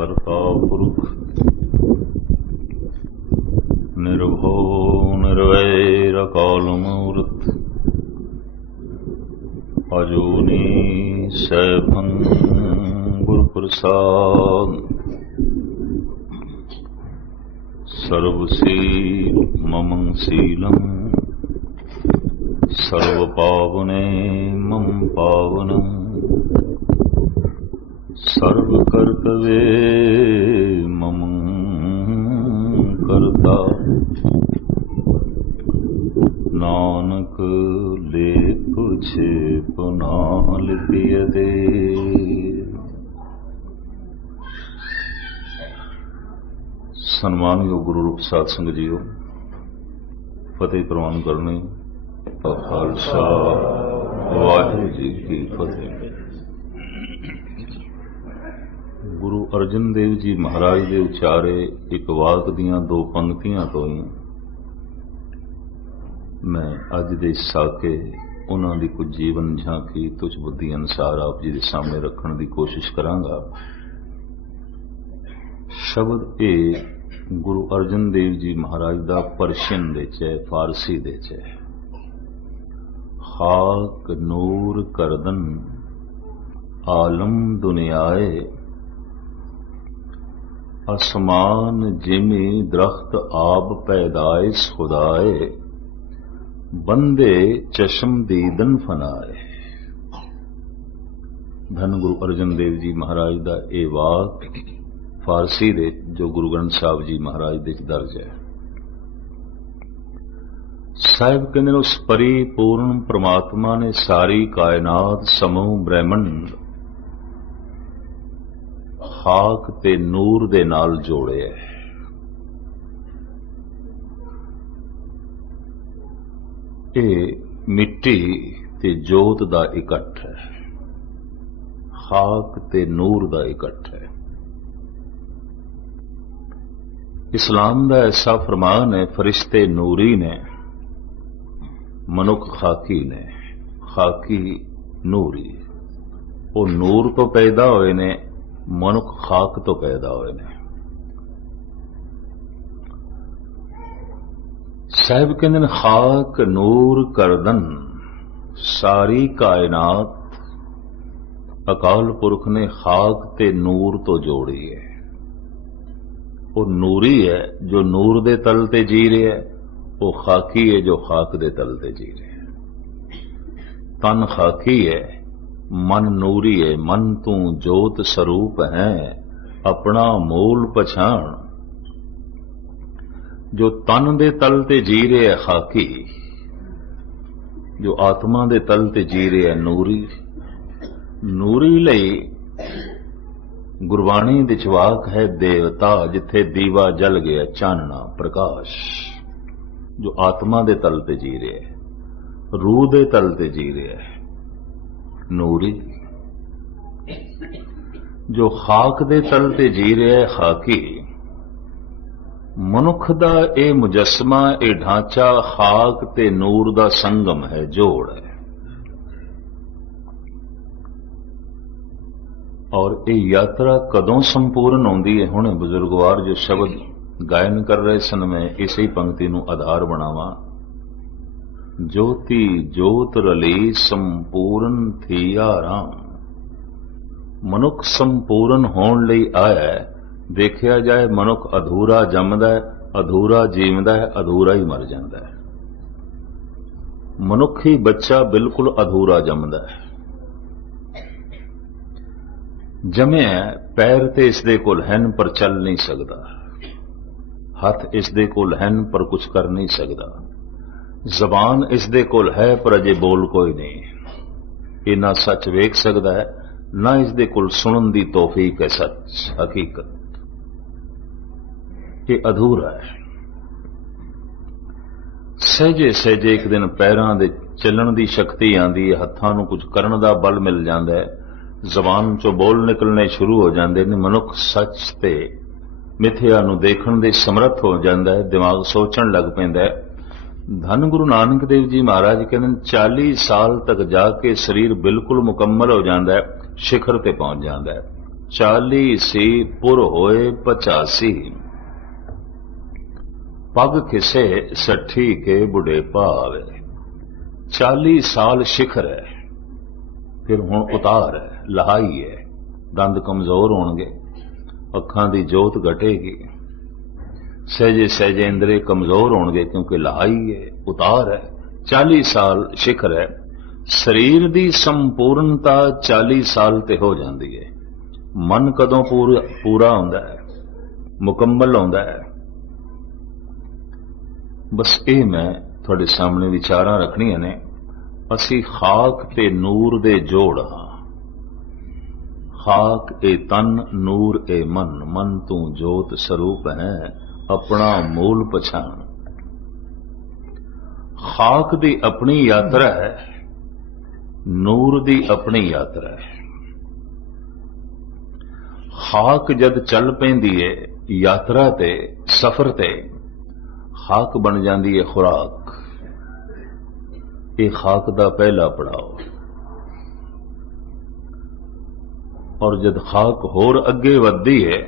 करता पुरुष निर्भव निर्वैर काल मूर्त अजूनी सैभं गुरु प्रसाद सर्वशील ममं शीलम् सर्वपावने मम पावनम् सर्वकर्तव्ये मम कर्ता नानक लेप छेप नाल पियदे। सन्मानयोग गुरु रूप साध संगत जीओ, फतेह प्रवान करने खालसा वाहिगुरू जी की फतेह। गुरु अर्जन देव जी महाराज के उचारे एक वाक दियां दो पंक्तियां तो ही मैं अज दे साके उन्हां दी कुछ जीवन झांकी तुझ बुद्धि अनुसार आप जी के सामने रखने की कोशिश करांगा। शब्द ए गुरु अर्जन देव जी महाराज का परशियन दे च फारसी दे च खाक नूर करदन आलम दुनियाए आसमान जिमी दरख्त आब पैदाइश खुदाए बंदे चश्म दीदन फनाए। धन गुरु अर्जन देव जी महाराज का ये वाक फारसी दे जो गुरु ग्रंथ साहब जी महाराज दे दर्ज है। साहिब कहते उस परिपूर्ण परमात्मा ने सारी कायनात समूह ब्रह्मंड खाक ते नूर दे नाल जोड़े है। ये मिट्टी ते जोत दा इकट्ठ है, खाक ते नूर दा इकट्ठ है। इस्लाम दा ऐसा फरमान है, फरिश्ते नूरी ने, मनुख खाकी ने। खाकी नूरी, वो नूर तो पैदा होए ने, मनुख खाक तो पैदा होए ने। साहिब कहते खाक नूर करदन सारी कायनात अकाल पुरख ने खाक ते नूर तो जोड़ी है। वो नूरी है जो नूर दे तल ते जी रहे है, वो खाकी है जो खाक दे तल ते जी रहे है। तन खाकी है, मन नूरी है। मन तू जोत स्वरूप है, अपना मूल पछाण। जो तन दे तल ते जी रहे है खाकी, जो आत्मा दे तल ते जी रहे है नूरी। नूरी लई गुरबाणी दे वाक है देवता, जिथे दीवा जल गया चानना प्रकाश। जो आत्मा दे तल ते जी रहे है, रूह दे तल ते जी रहे है नूरी। जो खाक दे तल ते जी रहा है खाकी। मनुख दा ए मुजस्मा, ए ढांचा खाक ते नूर दा संगम है, जोड़ है। और ये यात्रा कदों संपूर्ण होंदी है? हुणे बुजुर्गवार जो शब्द गायन कर रहे सन, मैं इसी पंक्ति नूं आधार बनावा। ज्योति जोत रली संपूर्ण थिया राम। मनुख संपूर्ण होने लई आया है। देखिया जाए मनुख अधूरा जमदा है, अधूरा जीवदा है, अधूरा ही मर जाता है। मनुखी बच्चा बिल्कुल अधूरा जमदा है। जमिया पैर ते इसदे कोल हैन पर चल नहीं सकता, हथ इसदे कोल हैन पर कुछ कर नहीं सकता, जबान इसदे कोल है पर अजे बोल कोई नहीं। इना सच वेख सकता है, ना इसदे कोल सुनन दी तौफीक है सच हकीकत। ये अधूरा है। सहजे सहजे एक दिन पैरां दे चलण दी शक्ति आंदी है, हत्थां नूं कुछ करन दा बल मिल जांदा है, जबान चों बोल निकलने शुरू हो जाते हैं। मनुख सच ते मिथ्या नूं देखण दे समर्थ हो जाता है, दिमाग सोचण लग पैंदा है। धन गुरु नानक देव जी महाराज कहते 40 साल तक जाके शरीर बिल्कुल मुकम्मल हो जाता है, शिखर ते पहुंच जाता है। 40 सी पुर होए 85, पग खिसे 60 के बुढ़ेपा आवे। 40 साल शिखर है, फिर हुण उतार है, लहाई है। दंद कमजोर होणगे, अखां दी जोत घटेगी, सहजे सहजे इंद्रे कमजोर होणगे, क्योंकि लहाई है, उतार है। 40 साल शिखर है। शरीर दी संपूर्णता 40 साल ते हो जाती है। मन कदों पूरा होंदा है, मुकम्मल होंदा है? बस ये मैं थोड़े सामने विचारां रखनियां ने। असी खाक ते नूर दे जोड़ हां। खाक ए तन, नूर ए मन। मन तू जोत स्वरूप है, अपना मूल पछाण। खाक दी अपनी यात्रा है, नूर दी अपनी यात्रा है। खाक जद चल पैंदी है यात्रा ते, सफर ते, खाक बन जाती है खुराक। ये खाक दा पहला पड़ाव। और जद खाक होर अगे वधदी है,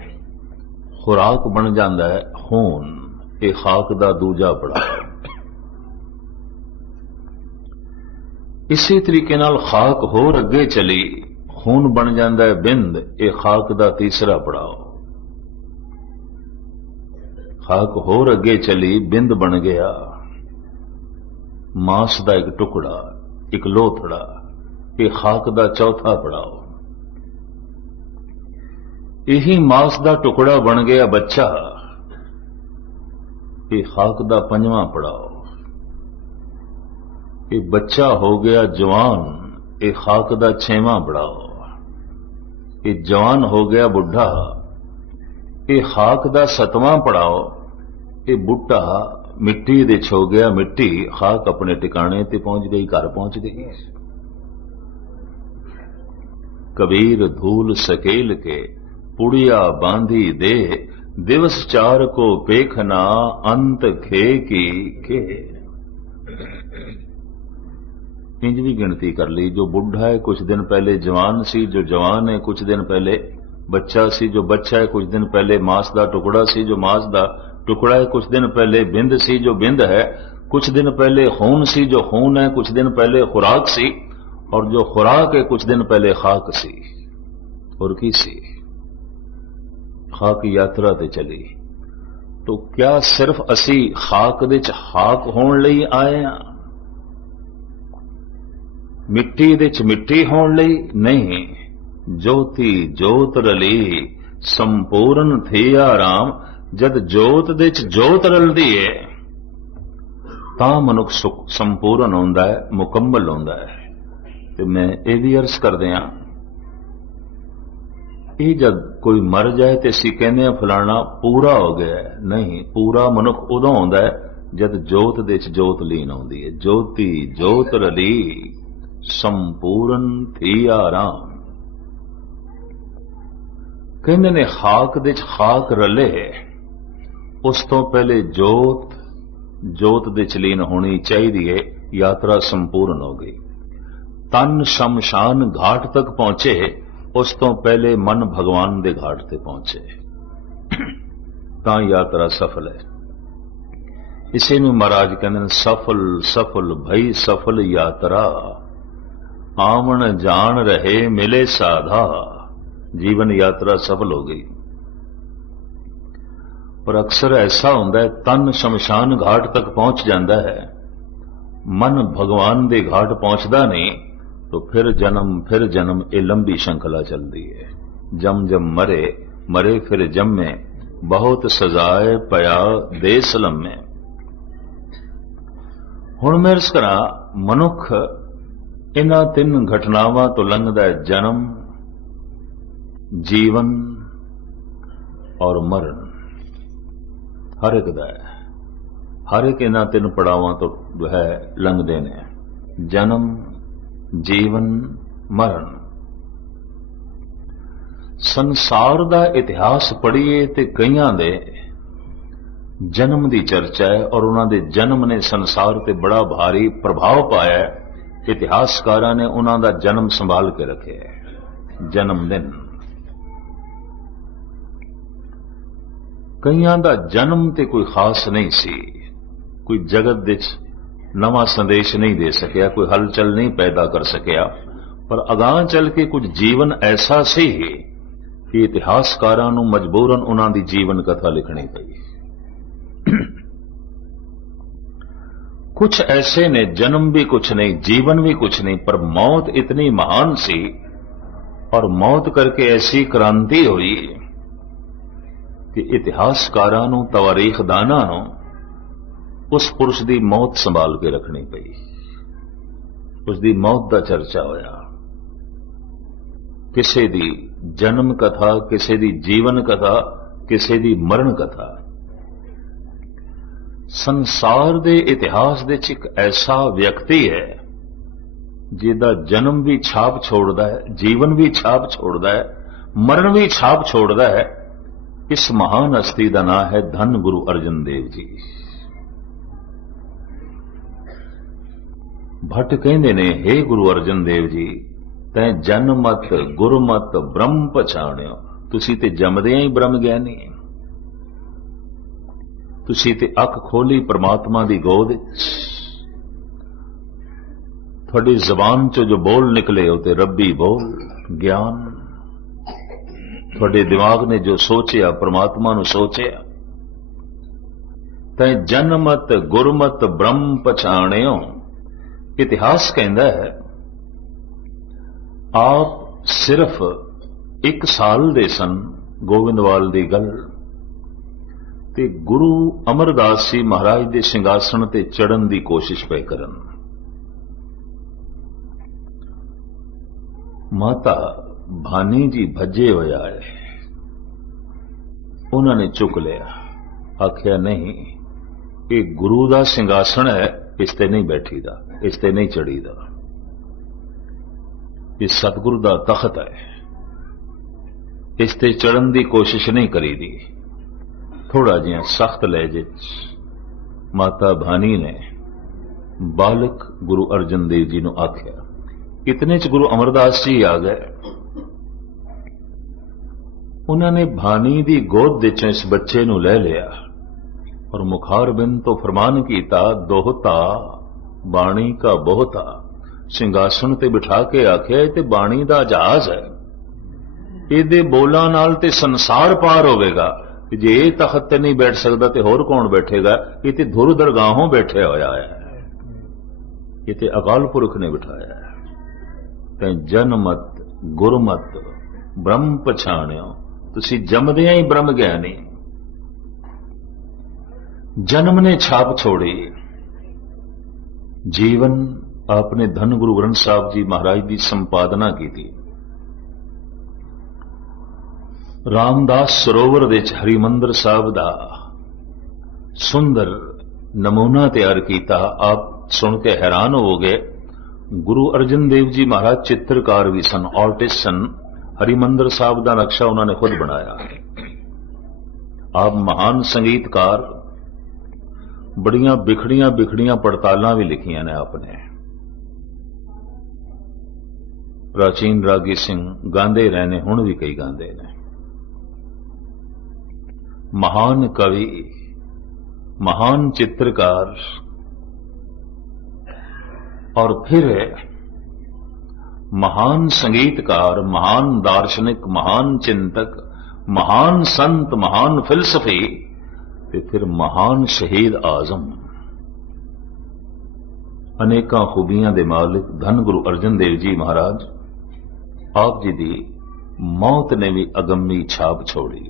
खुराक बन जाता है खून। ये खाक दा दूजा पड़ाव। इसी तरीके नाल खाक होर अगे चली, खून बन जाता है बिंद। ये खाक दा तीसरा पड़ाव। खाक होर अगे चली, बिंद बन गया, मांस दा एक टुकड़ा, एक लोथड़ा। ये खाक दा चौथा पड़ाव। यही मांस दा टुकड़ा बन गया बच्चा, ये खाक दा पंजवां पड़ाव। ये बच्चा हो गया जवान, ये खाक दा छेवां पड़ाव। ये जवान हो गया बुढ़ा, ये खाक दा सतवां पड़ाव। ये बुढ़ा मिट्टी दे हो गया मिट्टी, खाक अपने टिकाने ते पहुंच गई, घर पहुंच गई। कबीर धूल सकेल के पुड़िया बांधी दे, दिवस 4 को पेखना, अंत खे की खे। इंज भी गिनती कर ली। जो बुढ़ा है कुछ दिन पहले जवान सी, जो जवान है कुछ दिन पहले बच्चा सी, जो बच्चा है कुछ दिन पहले मांस दा टुकड़ा सी, जो मांस दा टुकड़ा है कुछ दिन पहले बिंद सी, जो बिंद है कुछ दिन पहले खून सी, जो खून है कुछ दिन पहले खुराक सी, और जो खुराक है कुछ दिन पहले खाक सी। और की सी? खाक यात्रा ते चली। तो क्या सिर्फ असी खाक दे च खाक होण लई आए हां? मिट्टी दे च मिट्टी होण लई नहीं। ज्योति जोत रली, संपूर्ण थी आराम। जद जोत दे च जोत रलदी है, तां मनुख संपूर्ण होंदा है, मुकम्मल होंदा है। ते मैं ये भी अर्ज कर दिया, ये जब कोई मर जाए तो असी कहने फलाना पूरा हो गया है। नहीं, पूरा मनुख उदों होंदा है जद जोत दे च जोत लीन होंदी है। ज्योति जोत रली, संपूर्ण थी आराम। कहते ने खाक दे च खाक रले, उस तो पहले जोत जोत दे च लीन होनी चाहिए। यात्रा संपूर्ण हो गई। तन शमशान घाट तक पहुंचे, उस तो पहले मन भगवान दे घाट ते पहुंचे, तां यात्रा सफल है। इसे नूं महाराज कहते सफल सफल भई सफल यात्रा, आमन जान रहे मिले साधा। जीवन यात्रा सफल हो गई। और अक्सर ऐसा होता है, तन शमशान घाट तक पहुंच जाता है, मन भगवान दे घाट पहुंचता नहीं, तो फिर जन्म ये लंबी श्रृंखला चलती है। जम जम मरे, मरे फिर जम्मे, बहुत सजाए पया देस लम्मे। हुण मैं अर्ज करा, मनुख इन्हां 3 घटनावां तो लंघदा है, जन्म, जीवन और मरण। हर एक दा है, हर एक इन्हां 3 पड़ावां तो जो है लंघदे ने। जन्म, जीवन, मरण। संसार दा इतिहास पढ़िए ते कईयां दे जन्म दी चर्चा है, और उन्हां दे जन्म ने संसार ते बड़ा भारी प्रभाव पाया है। इतिहासकारां ने उन्हां दा जन्म संभाल के रखे है। जन्मदिन ਕਈਆਂ ਦਾ ਜਨਮ ਤੇ ਕੋਈ ਖਾਸ ਨਹੀਂ ਸੀ, ਕੋਈ ਜਗਤ ਦੇ ਨਵਾਂ ਸੰਦੇਸ਼ ਨਹੀਂ ਦੇ ਸਕਿਆ, ਕੋਈ ਹਲਚਲ ਨਹੀਂ ਪੈਦਾ ਕਰ ਸਕਿਆ, ਪਰ ਅਗਾਂਹ ਚੱਲ ਕੇ ਕੁਝ ਜੀਵਨ ਐਸਾ ਸੀ ਕਿ ਇਤਿਹਾਸਕਾਰਾਂ ਨੂੰ ਮਜਬੂਰਨ ਉਹਨਾਂ ਦੀ ਜੀਵਨ ਕਥਾ ਲਿਖਣੀ ਪਈ। कुछ ऐसे ने जन्म भी कुछ नहीं, जीवन भी कुछ नहीं, पर मौत इतनी महान सी और मौत करके ऐसी क्रांति हुई कि इतिहासकारां नूं, तवारीखदानां नूं उस पुरुष की मौत संभाल के रखनी पई। उसकी मौत का चर्चा होया। किसी की जन्म कथा, किसी की जीवन कथा, किसी की मरण कथा। संसार के इतिहास दे एक ऐसा व्यक्ति है जिहदा जन्म भी छाप छोड़ता है, जीवन भी छाप छोड़ता है, मरण भी छाप छोड़ता है। इस महान हस्ती का नाम है धन गुरु अर्जन देव जी। भट्ट कहंदे ने, हे गुरु अर्जन देव जी, तैं जन मत गुरमत ब्रह्म पछाणियो। तुसी ते जमदियां ही ब्रह्म ज्ञानी, तुसी ते अख खोली परमात्मा दी गोद। थोड़ी जबान चो जो बोल निकले हो ते रब्बी बोल ज्ञान। थोड़े दिमाग ने जो सोचिया परमात्मा नु सोचिया। तैं जनमत गुरमत ब्रह्म पछाणियो। इतिहास कहता है आप सिर्फ 1 साल दे सन गोविंदवाल दी गल ते गुरु अमरदास जी महाराज दे सिंघासन ते चढ़न दी कोशिश पे करन। माता भानी जी भजे होया है, उन्होंने चुक लिया, आख्या नहीं ये गुरु दा सिंघासन है, इस ते नहीं बैठी दा, इस ते नहीं चढ़ी दा, ये सतगुरु दा तख्त है, इस ते चढ़न दी कोशिश नहीं करी दी। थोड़ा जिहा सख्त लहजे माता भानी ने बालक गुरु अर्जन देव जी नूं आख्या। इतने च गुरु अमरदास जी आ गए। उन्होंने भानी दी गोद दे चों इस बच्चे नूं ले लिया और मुखार बिंद तो फरमान कीता, दोहता बाणी का बोहता। सिंघासन ते बिठा के आख्या ते बाणी दा जहाज है, इहदे बोलां नाल ते संसार पार होवेगा। जे ये तख्त ते नहीं बैठ सकता तो होर कौन बैठेगा? ये तो धुर दरगाहों बैठे होया है, ये तो अकाल पुरख ने बिठाया है। तैं जनमत गुरमत ब्रह्म पछाणियो। तुसी जमदियां ही ब्रह्म ज्ञानी। जन्म ने छाप छोड़ी, जीवन आपने धन गुरु ग्रंथ साहब जी महाराज की संपादना की थी। रामदास सरोवर दे हरिमंदर साहब दा सुंदर नमूना तैयार किया। आप सुन के हैरान होवोगे। गुरु अर्जन देव जी महाराज चित्रकार भी सन, आर्टिस्ट सन। हरिमंदर साहब का नक्शा उन्होंने खुद बनाया। आप महान संगीतकार, बड़ियां बिखड़ियां बिखड़ियां पड़तालां भी लिखियां ने आपने। प्राचीन रागी सिंह गांदे रहने, हुण भी कई गांदे ने। महान कवि, महान चित्रकार और फिर महान संगीतकार, महान दार्शनिक, महान चिंतक, महान संत, महान फिलसफी, फिर महान शहीद आजम। अनेकां खूबियां दे मालिक धन गुरु अर्जन देव जी महाराज, आप जी दी मौत ने भी अगम्मी छाप छोड़ी।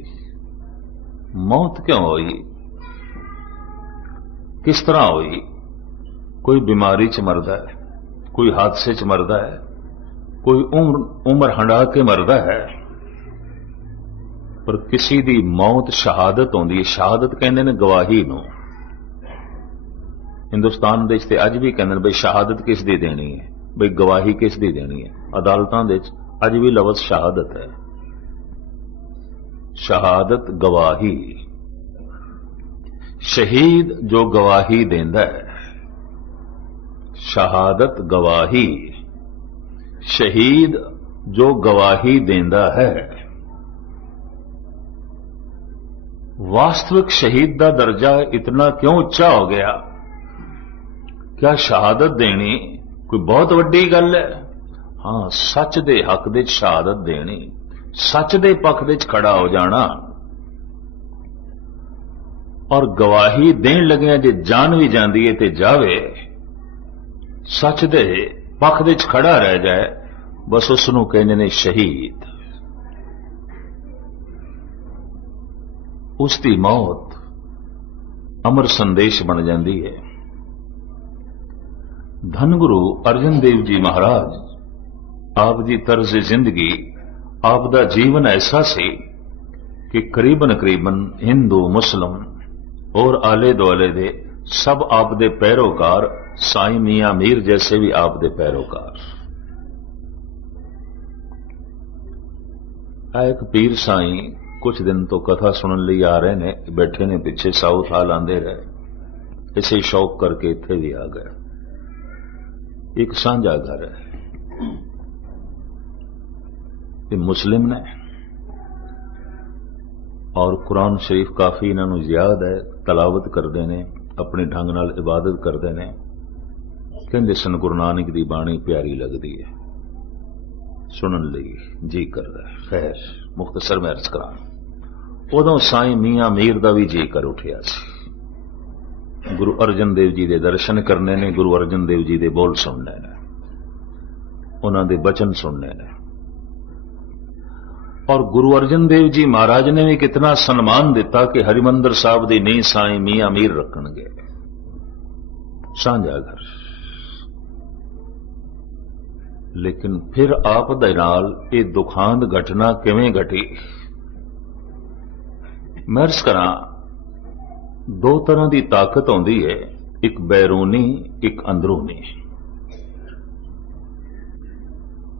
मौत क्यों हुई, किस तरह हुई? कोई बीमारी च मरदा है, कोई हादसे च मरदा है, कोई उम्र हंडा के मरदा है, पर किसी दी मौत शहादत होंदी है। शहादत कहंदे ने गवाही नूं। हिंदुस्तान दे ते अज भी कहंदे ने बई शहादत किस दी देनी है, बई गवाही किस दी देनी है। अदालतां दे अज भी लफ्ज़ शहादत है। शहादत गवाही, शहीद जो गवाही देंदा है। शहादत गवाही, शहीद जो गवाही देंदा है। वास्तविक शहीद का दर्जा इतना क्यों उच्चा हो गया? क्या शहादत देनी कोई बहुत वड्डी गल है? हाँ, सच दे हक दे शहादत देनी, सच दे पक्ष दे खड़ा हो जाना और गवाही देन लगे जे जान भी जाती है तो जावे, सच दे पक्ष दे खड़ा रह जाए, बस उसनूं कहंदे ने शहीद। उसकी मौत अमर संदेश बन जाती है। धन गुरु अर्जन देव जी महाराज, आप जी तर्ज जिंदगी, आप दा जीवन ऐसा सी कि करीबन करीबन हिंदू मुस्लिम और आले दुआले दे सब आप दे पैरोकार, साईं मियां मीर जैसे भी आप दे पैरोकार। एक पीर साईं कुछ दिन तो कथा सुनने लिए आ रहे ने, बैठे ने पिछे साउथ हाल आंदे रहे, इसे शौक करके इत्थे भी आ गए। एक सांझा घर है, ये मुस्लिम ने और कुरान शरीफ काफी इन्हों याद है, तलावत करते हैं, अपने ढंग नाल इबादत करते हैं। कहते सन गुरु नानक की बाणी प्यारी लगती है, सुनन लई जी करता है। खैर मुख्तसर में अर्ज करा, उदों साईं मियां मीर का भी जी कर उठिया सी। गुरु अर्जन देव जी के दर्शन करने ने, गुरु अर्जन देव जी के बोल सुनने ने, उन्हों के बचन सुनने ने। और गुरु अर्जन देव जी महाराज ने भी कितना सम्मान दिता कि हरिमंदर साहब की नींह साईं मियां मीर रखणगे। सांझा घर, लेकिन फिर आप दे नाल ये दुखांत घटना किवें घटी? मैं अर्ज करा, दो तरह की ताकत आउंदी है, एक बैरूनी एक अंदरूनी।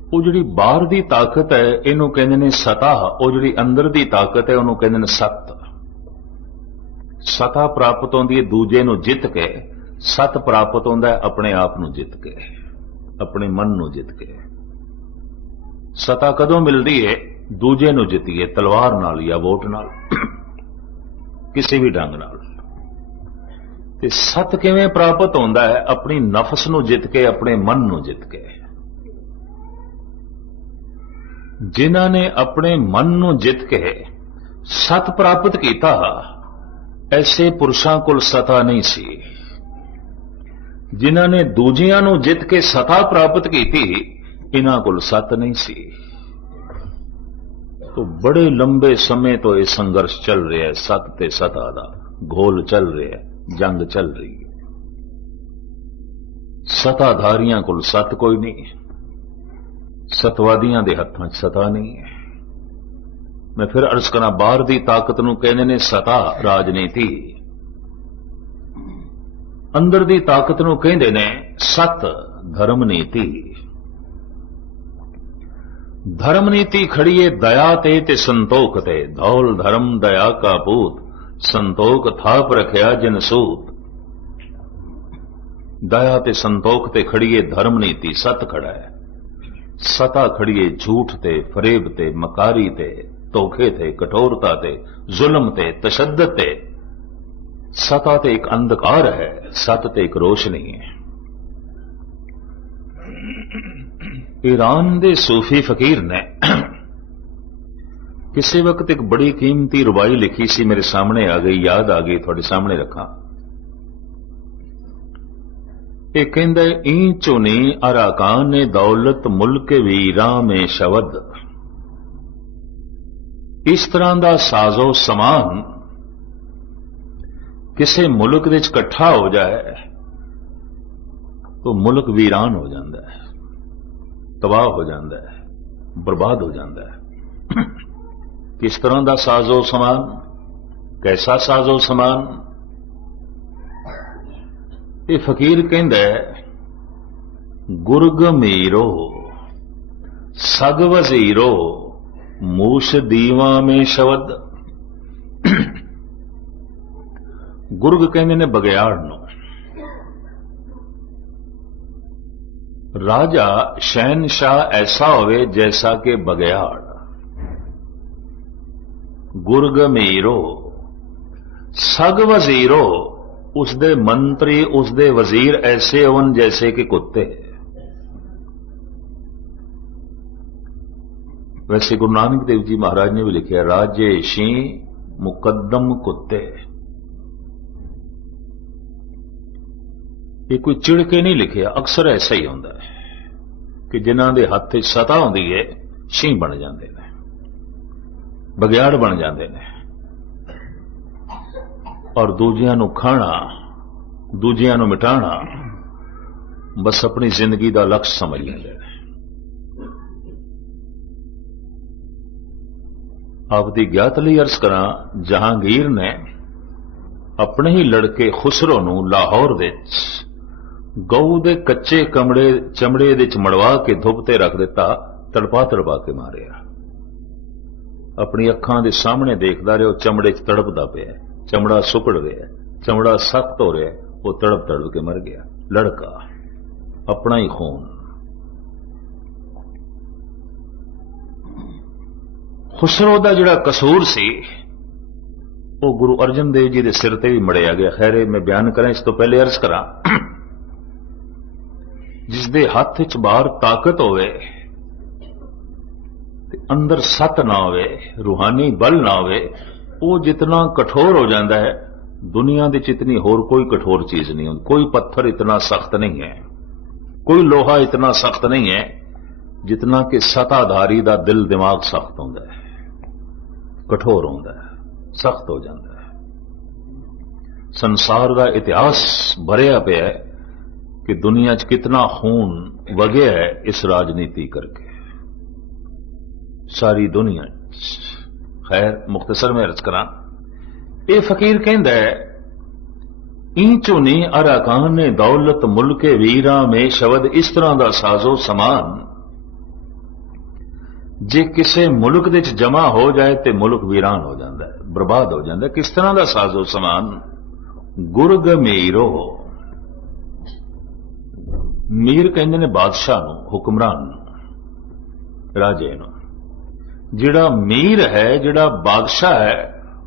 वो जिहड़ी बाहर की ताकत है इनू कहंदे ने सतह, वो जिहड़ी अंदर की ताकत है उन्होंने कहंदे ने सत। सतह प्राप्त होंदी है दूजे नू जित के, सत प्राप्त होंदा है अपने आप नू जित के, अपने मन नू जित के। सतह कदों मिलती है? दूजे नू जितीए, तलवार नाल या वोट नाल, किसी भी ढंग नाल। ते सत किवें प्राप्त होंदा है? अपनी नफस नू जित के, अपने मन नू जित के। जिन्हां ने अपने मन नू जित के सत प्राप्त किया, ऐसे पुरुषां कोल सता नहीं सी। जिन्हां ने दूजियां नू जित के सता प्राप्त की, इन्हां कोल सत नहीं सी। तो बड़े लंबे समय तो यह संघर्ष चल रहा है, सत ते सता दा घोल चल रहा है, जंग चल रही है। सताधारियां कोल सत कोई नहीं, सतवादियां दे हत्थां च सता नहीं है। मैं फिर अर्ज करा, बाहर की ताकत नूं कहंदे ने सता राजनीति, अंदर की ताकत नूं कहंदे ने सत धर्म नीति। धर्म नीति खड़ी है दया ते संतोख ते, धौल धर्म दया का पूत, संतोख थाप रखिया जिन सूत। दया ते संतोख ते खड़ी है धर्म नीति, सत खड़ा है। सता खड़ी है झूठ ते, फरेब ते, मकारी ते, धोखे ते, कठोरता ते, जुल्म ते, तशद्दद ते। सता ते एक अंधकार है, सत ते एक रोशनी है। ईरान दे सूफी फकीर ने किसी वक्त एक बड़ी कीमती रुबाई लिखी सी, मेरे सामने आ गई, याद आ गई, थोड़े सामने रखा। ये कहंदा ई चुनी अराकान ने दौलत मुल्क वीरा में शवद। इस तरह का साजो समान किसी मुल्क दे इकट्ठा हो जाए तो मुल्क वीरान हो जाता है, तबाह हो जाता है, बर्बाद हो जाता है। किस तरह का साजो समान? कैसा साजो समान? ये फकीर कहंदा है, गुरग मीरो सग वजीरो मूश दीवा में शवद। गुरग कहंदे ने बगियाड़ नूं। राजा शहनशाह ऐसा होवे जैसा कि बगियाड़। गुरग मीरो सग वजीरो, उसदे मंत्री उसदे वजीर ऐसे होन जैसे कि कुत्ते। वैसे गुरु नानक देव जी महाराज ने भी लिखा, राजे शी मुकद्दम कुत्ते। ये कोई चिड़ के नहीं लिखिया, अक्सर ऐसा ही होता है कि जिन्हां दे हत्थ च सता होंदी है शी बन जाते हैं, बगियाड़ बन जाते हैं और दूजियां नूं खाना, दूजियां नूं मिटाना बस अपनी जिंदगी का लक्ष्य समझ लेंदे हैं। आपकी ज्ञात लई अर्ज करा, जहांगीर ने अपने ही लड़के खुसरो नूं लाहौर विच गऊ दे कच्चे चमड़े दे च मड़वा के धुप ते रख दिता, तड़पा तड़पा के मारिया। अपनी अखां दे सामने देखदा रहे, चमड़े च तड़पदा पिया, चमड़ा सुकड़ गया, चमड़ा सख्त हो रहा, वो तड़प तड़प के मर गया। लड़का अपना ही खून। खुसरो दा जिहड़ा कसूर सी वो गुरु अर्जन देव जी के सिर ते भी मड़िया गया। खैर मैं बयान करें इस तो पहले अर्ज करा, जिसदे हथ च बाहर ताकत होवे ते अंदर सत ना होवे, रूहानी बल ना होवे, वो जितना कठोर हो जाता है, दुनिया दे इतनी होर कोई कठोर चीज नहीं होती। कोई पत्थर इतना सख्त नहीं है, कोई लोहा इतना सख्त नहीं है जितना कि सताधारी दा दिल दिमाग सख्त होता है, कठोर होता है, सख्त हो जाता है। संसार का इतिहास भरिया पिया है कि दुनिया च कितना खून वगया है इस राजनीति करके, सारी दुनिया। खैर मुख्तसर में अर्ज करा, ये फकीर कहंदा है, इंचो नी अराकान ने दौलत मुल्के वीरा में शब्द इस तरह का साजो समान, जे किसे मुल्क दे च जमा हो जाए तो मुल्क वीरान हो जाता है, बर्बाद हो जाता है। किस तरह का साजो समान, गुरग मीरो। मीर कहते ने बादशाह नूं, हुक्मरान राजे नूं। जिहड़ा मीर है, जिहड़ा बादशाह है,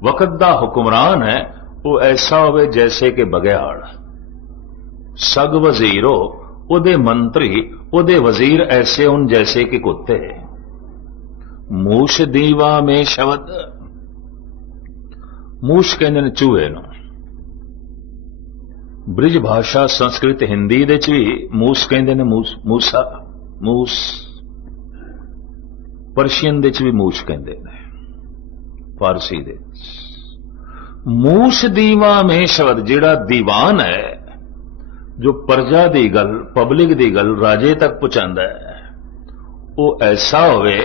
वक्त दा हुक्मरान है, वो ऐसा होवे जैसे कि बगियाड़। सग वजीरो, उहदे मंत्री उहदे वजीर ऐसे होन जैसे कि कुत्ते। मूश दीवा में शब्द, मूश कहते ने चूहे नूं। ब्रिज भाषा संस्कृत हिंदी दे च भी मूस कहते ने, मूसा मूस। पर्शियन दे च भी मूस कहते ने, फारसी दे। मूस दीवा में शब्द, जिहड़ा दीवान है, जो प्रजा दी गल, पब्लिक दी गल राजे तक पहुंचांदा है, वो ऐसा होवे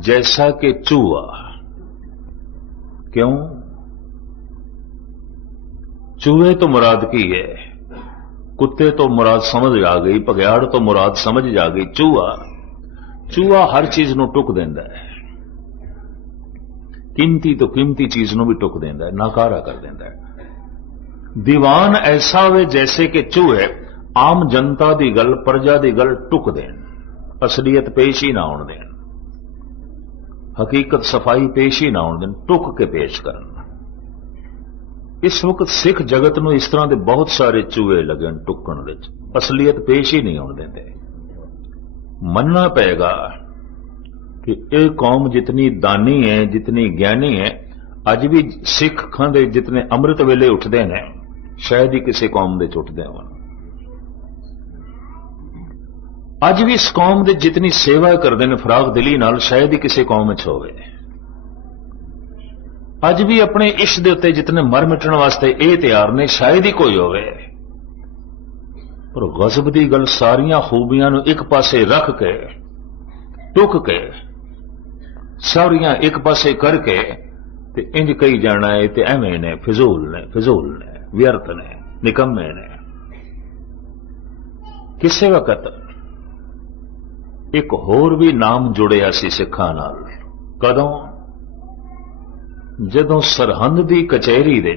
जैसा कि चूहा। क्यों? चूहे तो मुराद की है, कुत्ते तो मुराद समझ आ गई, बगियाड़ तो मुराद समझ आ गई। चूहा हर चीज नूं टुक देंदा है, कीमती तो कीमती चीज नूं भी टुक देंदा है, नाकारा कर देंदा है। दीवान ऐसा होवे जैसे कि चूहे आम जनता दी गल, प्रजा दी गल टुक देन, असलियत पेश ही ना होण देन, हकीकत सफाई पेश ही ना होण देन, टुक के पेश करन। इस वक्त सिख जगत नूं इस तरह के बहुत सारे चूहे लगे टुकण दे, असलियत पेश ही नहीं होने देते। मनना पेगा कि यह कौम जितनी दानी है, जितनी ज्ञानी है, अज भी सिखां दे जितने अमृत वेले उठते हैं, शायद ही किसी कौम दे उठते होण। अज भी इस कौम दे जितनी सेवा करते हैं फराग दिली नाल, शायद ही किसी कौम च होवे। अज भी अपने इश्क दे उत्ते जितने मर मिटण वास्ते ये तैयार ने, शायद ही कोई होवे। पर गज़ब दी गल, सारियां खूबियां नूं एक पासे रख के, टुक के, सारियां एक पासे करके ते इंज कही जाना है ते एवें ने, फिजूल ने, व्यर्थ ने, निकम्मे ने। किसी वक्त एक होर भी नाम जुड़िया सी सिखां नाल। कदों? जदों सरहंद दी कचहरी दे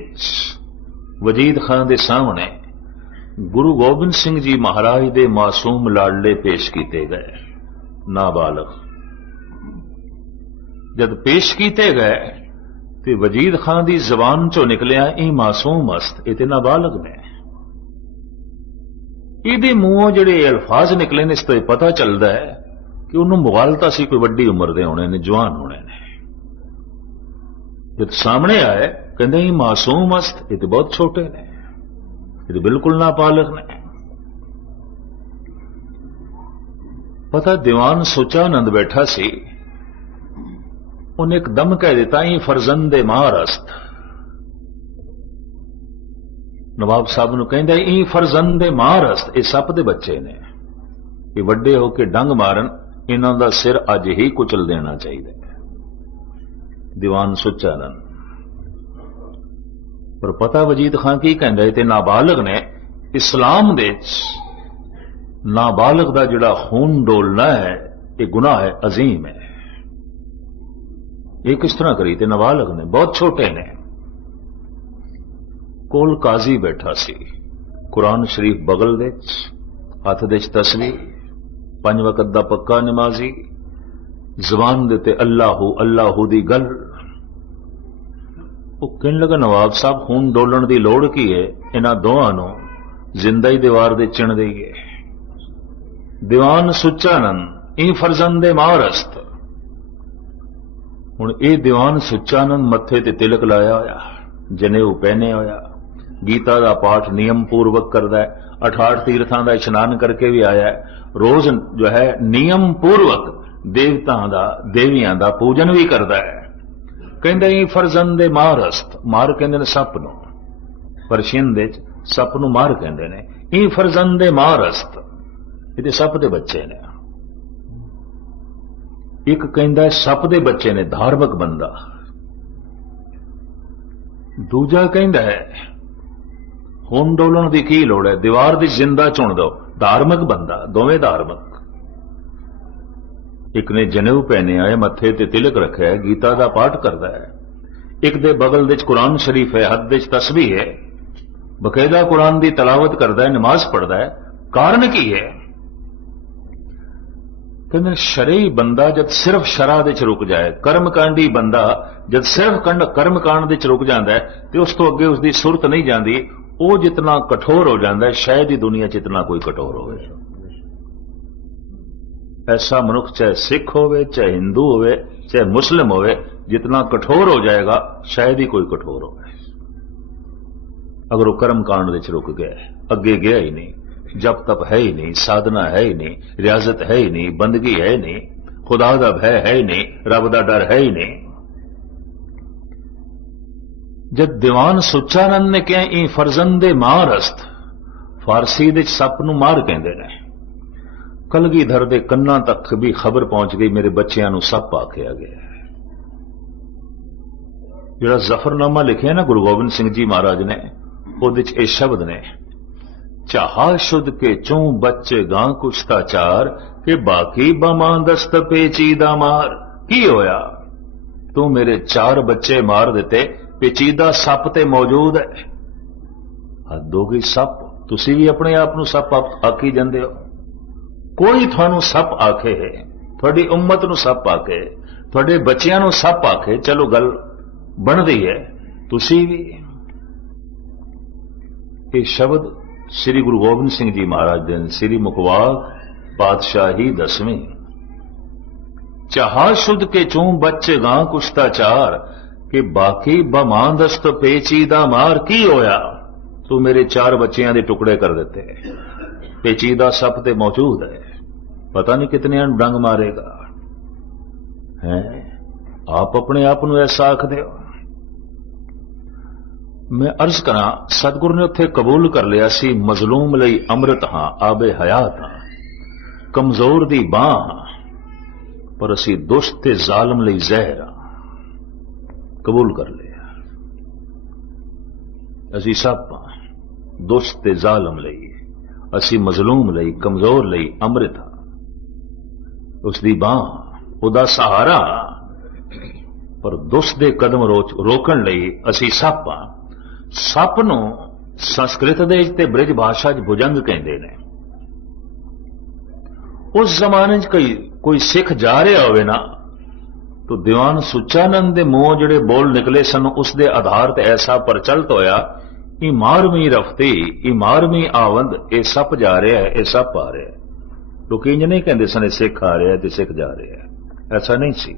वजीद खान दे सामने गुरु गोबिंद सिंह जी महाराज दे मासूम लाडले पेश किए गए, नाबालग। जब पेश किए गए ते वजीद खान की जबान चो निकलिया ई मासूम अस्त, ये ते नाबालग ने। ਇਹਦੇ ਮੂੰਹੋਂ ਜਿਹੜੇ ਅਲਫਾਜ਼ ਨਿਕਲੇ ਨੇ, ਇਸ ਤੋਂ ਪਤਾ ਚੱਲਦਾ ਹੈ ਕਿ ਉਹਨੂੰ ਮੁਗਾਲਤਾ ਸੀ, ਕੋਈ ਵੱਡੀ ਉਮਰ ਦੇ ਹੋਣੇ ਨੇ, ਜਵਾਨ ਹੋਣੇ ਨੇ। ਜਦ ਸਾਹਮਣੇ ਆਏ ਕਹਿੰਦੇ ਇਹ ਮਾਸੂਮ ਅਸਤ, ਇਹ ਤੇ ਬਹੁਤ ਛੋਟੇ ਨੇ, ਇਹ ਤੇ ਬਿਲਕੁਲ ਨਾਬਾਲਗ ਨੇ। ਪਤਾ ਦੀਵਾਨ ਸੁਚਾਨੰਦ ਬੈਠਾ ਸੀ, ਉਹਨੇ ਇੱਕਦਮ ਕਹਿ ਦਿੱਤਾ ਇਹ ਫਰਜ਼ੰਦ ਮਾਰ ਅਸਤ। ਨਵਾਬ ਸਾਹਿਬ ਨੂੰ ਕਹਿੰਦਾ ਇਹ ਫਰਜ਼ੰਦ ਮਾਰ ਅਸਤ, ਇਹ ਸੱਪ ਦੇ ਬੱਚੇ ਨੇ, ਇਹ ਵੱਡੇ ਹੋ ਕੇ ਡੰਗ ਮਾਰਨ, ਇਹਨਾਂ ਦਾ ਸਿਰ ਅੱਜ ਹੀ ਕੁਚਲ ਦੇਣਾ ਚਾਹੀਦਾ ਹੈ। ਦੀਵਾਨ ਸੁਚਾਨੰਦ। ਪਰ ਪਤਾ ਵਜੀਦ ਖਾਨ ਕੀ ਕਹਿੰਦਾ, ਇਹ ਤੇ ਨਾਬਾਲਗ ਨੇ। ਇਸਲਾਮ ਦੇ ਨਾਬਾਲਗ ਦਾ ਜਿਹੜਾ ਖੂਨ ਡੋਲਣਾ ਹੈ, ਇਹ ਗੁਨਾਹ ਹੈ, ਅਜ਼ੀਮ ਹੈ। ਇਹ ਕਿਸ ਤਰ੍ਹਾਂ ਕਰੀ, ਤੇ ਨਾਬਾਲਗ ਨੇ, ਬਹੁਤ ਛੋਟੇ ਨੇ। ਕੋਲ ਕਾਜ਼ੀ ਬੈਠਾ ਸੀ, ਕੁਰਾਨ ਸ਼ਰੀਫ ਬਗਲ ਦੇ ਹੱਥ ਦੇ ਤਸਬੀਹ, 5 ਵਕਤ ਦਾ ਪੱਕਾ ਨਮਾਜ਼ੀ, ਜ਼ਬਾਨ ਦੇ ਤੇ ਅੱਲਾਹੂ ਅੱਲਾਹੂ ਦੀ ਗੱਲ। ਉਹ ਕਹਿਣ ਲੱਗਾ ਨਵਾਬ ਸਾਹਿਬ ਖੂਨ ਡੋਲਣ ਦੀ ਲੋੜ ਕੀ ਹੈ, ਇਹਨਾਂ ਦੋਹਾਂ ਨੂੰ ਜ਼ਿੰਦਾ ਹੀ ਦੀਵਾਰ ਦੇ ਚਿਣ ਦੇਈਏ। ਦੀਵਾਨ ਸੁਚਾਨੰਦ ਇਹ ਫਰਜ਼ੰਦ ਮਾਰ ਅਸਤ। ਹੁਣ ਇਹ ਦੀਵਾਨ ਸੁਚਾਨੰਦ ਮੱਥੇ ਤੇ ਤਿਲਕ ਲਾਇਆ ਹੋਇਆ, ਜਨੇਊ ਪਹਿਨੇ ਹੋਇਆ, ਗੀਤਾ ਦਾ ਪਾਠ ਨਿਯਮ ਪੂਰਵਕ ਕਰਦਾ ਹੈ, 68 ਤੀਰਥਾਂ ਦਾ ਇਸ਼ਨਾਨ ਕਰਕੇ ਵੀ ਆਇਆ ਹੈ, ਰੋਜ਼ ਜੋ ਹੈ ਨਿਯਮ ਪੂਰਵਕ ਦੇਵਤਾਂ ਦਾ ਦੇਵੀਆਂ ਦਾ ਪੂਜਨ ਵੀ ਕਰਦਾ ਹੈ। ਕਹਿੰਦੇ ਇਹ ਫਰਜ਼ੰਦ ਮਾਰ ਅਸਤ, ਮਾਰ ਕਹਿੰਦੇ ਨੇ ਸੱਪ ਨੂੰ, ਪਰਸ਼ੀਨ ਦੇ ਸੱਪ ਨੂੰ ਮਾਰ ਕਹਿੰਦੇ ਨੇ। ਇਹ ਫਰਜ਼ੰਦ ਮਾਰ ਅਸਤ, ਇਹ ਤੇ ਸੱਪ ਦੇ ਬੱਚੇ ਨੇ। ਇੱਕ ਕਹਿੰਦਾ ਸੱਪ ਦੇ ਬੱਚੇ ਨੇ, ਧਾਰਮਿਕ ਬੰਦਾ। ਦੂਜਾ ਕਹਿੰਦਾ ਹੈ ਖੂਨ ਡੋਲਣ ਦੀ ਕੀ ਲੋੜ ਹੈ, ਦੀਵਾਰ ਦੀ ਜ਼ਿੰਦਾ ਚੁਣ ਦੋ, ਧਾਰਮਿਕ ਬੰਦਾ। ਦੋਵੇਂ ਧਾਰਮਿਕ। ਇੱਕ ਨੇ ਜਨੇਊ ਪਹਿਨੇ ਆਏ, ਮੱਥੇ ਤੇ ਤਿਲਕ ਰੱਖਿਆ ਹੈ, ਗੀਤਾ ਦਾ ਪਾਠ ਕਰਦਾ ਹੈ। ਇੱਕ ਦੇ ਬਗਲ ਵਿੱਚ ਕੁਰਾਨ ਸ਼ਰੀਫ ਹੈ, ਹੱਥ ਵਿੱਚ ਤਸਬੀਹ ਹੈ, ਬਕਾਇਦਾ ਕੁਰਾਨ ਦੀ ਤਲਾਵਤ ਕਰਦਾ ਹੈ, ਨਮਾਜ਼ ਪੜ੍ਹਦਾ ਹੈ। ਕਾਰਨ ਕੀ ਹੈ? ਕਹਿੰਦੇ ਸ਼ਰਈ ਬੰਦਾ ਜਦ ਸਿਰਫ ਸ਼ਰਾ ਦੇ ਚ ਰੁਕ ਜਾਏ, ਕਰਮਕਾਂਡੀ ਬੰਦਾ ਜਦ ਸਿਰਫ ਕਰਮਕਾਂਡ ਦੇ ਚ ਰੁਕ ਜਾਂਦਾ ਹੈ ਤੇ ਉਸ ਤੋਂ ਅੱਗੇ ਉਸਦੀ ਸੁਰਤ ਨਹੀਂ ਜਾਂਦੀ, ਉਹ ਜਿਤਨਾ ਕਠੋਰ ਹੋ ਜਾਂਦਾ ਹੈ, ਸ਼ਾਇਦ ਹੀ ਦੁਨੀਆ ਚ ਇਤਨਾ ਕੋਈ ਕਠੋਰ ਹੋਵੇ। ऐसा मनुख चाहे सिख होवे, चाहे हिंदू होवे, चाहे मुस्लिम होवे, जितना कठोर हो जाएगा शायद ही कोई कठोर हो। अगर वो कर्म कांड विच रुक गया, अगे गया ही नहीं, जप तप है ही नहीं, साधना है ही नहीं, रियाजत है ही नहीं, बंदगी है ही नहीं, खुदा दा भय है ही नहीं, रब दा डर है ही नहीं। जब दीवान सुचानंद ने कहा ई फरजंदे मारस्त, फारसी दे सप नूं मार कहंदे ने। कलगीधर दे कन्ना तक भी खबर पहुंच गई, मेरे बच्चियां नूं सप आखिया गया। जिहड़ा जफरनामा लिखिया ना गुरु गोबिंद सिंह जी महाराज ने, उहदे च इह शब्द ने, चाहा शुद्ध के चूं बच्चे गां कुछता चार, के बाकी बमांदस्त पेचीदा मार। की होया? तू मेरे 4 बच्चे मार दिते, पेचीदा सप ते मौजूद है। हद हो गई, सप तुसी भी अपने आप नूं सप आखी जांदे हो। कोई थानू सप आखे, थोड़ी उम्मत नूं सप आखे, थोड़े बच्चियां नूं सप आखे, चलो गल बनदी है। तुसी भी ये शब्द श्री गुरु गोबिंद सिंह जी महाराज दे श्री मुखवाग पातशाही 10वीं। चाहा शुद्ध के चूं बच्चे गां कुछता चार, कि बाकी बमांदस्त पेचीदा मार। की होया? तू मेरे 4 बच्चियां दे टुकड़े कर देते, पेचीदा सप ते मौजूद है, पता नहीं कितने डंग मारेगा। है आप अपने आप नूं ऐसा आखदे हो। मैं अर्ज करा, सतगुरु ने उत्थे कबूल कर लिया सी, मजलूम लई अमृत हां, आबे हयात हां, कमजोर दी बां हां, पर असी दुष्ट ते जालम लई जहर हां। कबूल कर लिया, असी सब हां, दुष्ट ते जालम लई, असी मजलूम लई, कमजोर लई अमृत हां, उसदी बां, उहदा सहारा, पर दुष्ट दे कदम रोकण लई असी सप हां। सप नूं संस्कृत दे ते ब्रिज भाषा च भुजंग कहंदे ने। उस जमाने च कोई सिख जा रहा होवे ना, तो दीवान सुच्चानंद के मुंहों जिहड़े बोल निकले सन उसके आधार ते ऐसा प्रचलित होया, इमारवीं रफ्ती इमारवीं आवंद ये सप जा रहा है, ये सप आ रहा है। लोग इंज नहीं कहते सन सिख आ रहा है तो सिख जा रहा है, ऐसा नहीं सी।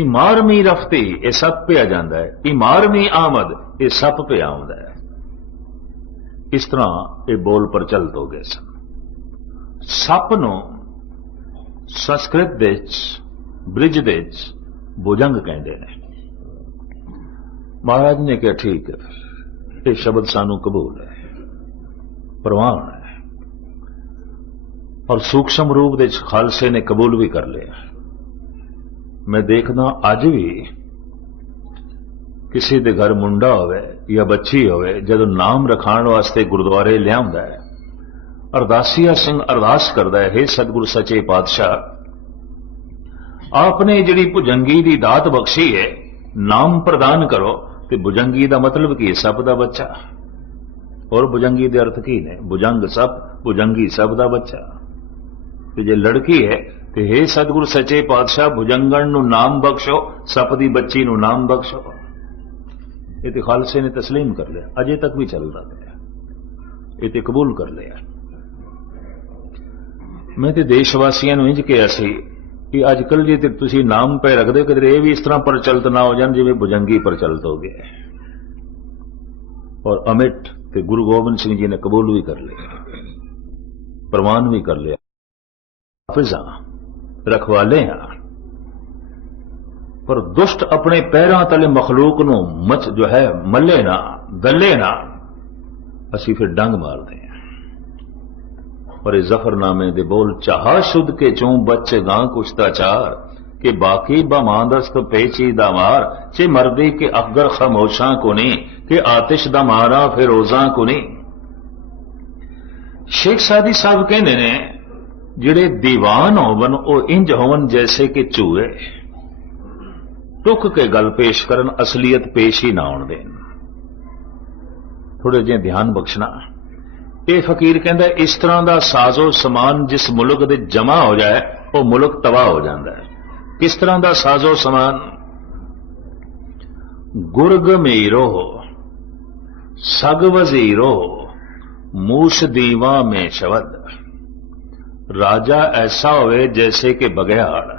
इमारवीं रफ्ती ये सप पे आ जाता है, इमारवीं आमद ये सप पे आउंदा है। इस तरह ये बोल प्रचलित हो गए सन। सप नूं संस्कृत दे ब्रिज दे भुजंग कहते हैं। महाराज ने कहा ठीक है, ये शब्द सानू कबूल है, प्रवान है, और सूक्ष्म रूप दे खालसे ने कबूल भी कर लिया। मैं देखना अज भी किसी दे घर मुंडा होवे या बच्ची होवे, जदों नाम रखाण वास्ते गुरुद्वारे लियाउंदा है, अरदासिया सिंह अरदास करदा है, हे सतगुरु सच्चे पातशाह आपने जिहड़ी भुजंगी दी दात बख्शी है, नाम प्रदान करो। ते भुजंगी दा मतलब की सप दा बच्चा, और भुजंगी दे अर्थ की ने, भुजंग सप, भुजंगी सप दा बच्चा। ते जे लड़की है ते हे सतगुरु सच्चे पातशाह भुजंगण नूं नाम बख्शो, सप दी बच्ची नूं नाम बख्शो। ये ते खालसे ने तस्लीम कर लिया, अजे तक भी चल रहा है, ये ते कबूल कर लिया। मैं ते देशवासियों नूं इंज कहा सी कि अजकल जे तुसीं नाम पे रखदे किधर ये भी इस तरह प्रचलित ना हो जाए जिवें भुजंगी प्रचलित हो गया। और अमिट ते गुरु गोबिंद सिंह जी ने कबूल भी कर लिया, प्रमाण भी कर लिया। हाफिज़ रखवाले हैं, पर दुष्ट अपने पैरों तले मखलूक नूं मच जो है मल्ले ना दले ना, असी फिर डंग मारते हैं। और इस जफरनामे दे बोल चाहा शुद्ध के चूं बच्चे गां कुश्ताचार के बाकी बमादस्त पेचीदा मार चे मर्दी के अफगर खामोशा को नहीं के आतिश दा मारा फिरोजा को नहीं। शेख सादी साहब कहते ने जिहड़े दीवान होवन ओ इंज होवन जैसे कि चूहे, टुक के गल पेश करन असलियत पेश ही ना आउण देन। थोड़े जिहे ध्यान बख्शना। ये फकीर कहता है इस तरह का साजो समान जिस मुल्क दे जमा हो जाए वो मुल्क तबाह हो जाता है। किस तरह का साजो समान? गुरग मीरो सग वजीरो मूस दीवा में शवद। राजा ऐसा होवे जैसे कि बघियाड़,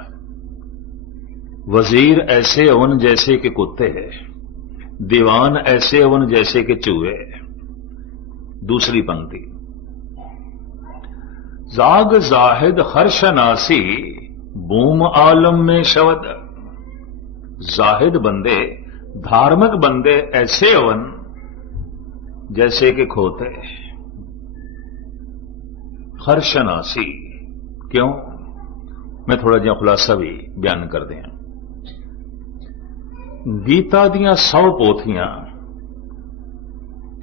वजीर ऐसे होन जैसे कि कुत्ते, दीवान ऐसे होन जैसे कि चूहे। दूसरी पंक्ति, जाग जाहिद हर्षनासी बूम आलम में शवद। जाहिद बंदे धार्मिक बंदे ऐसे होन जैसे कि खोते। हर्षनासी क्यों? मैं थोड़ा जिहा खुलासा भी बयान कर दिया। गीता दियां 100 पोथियां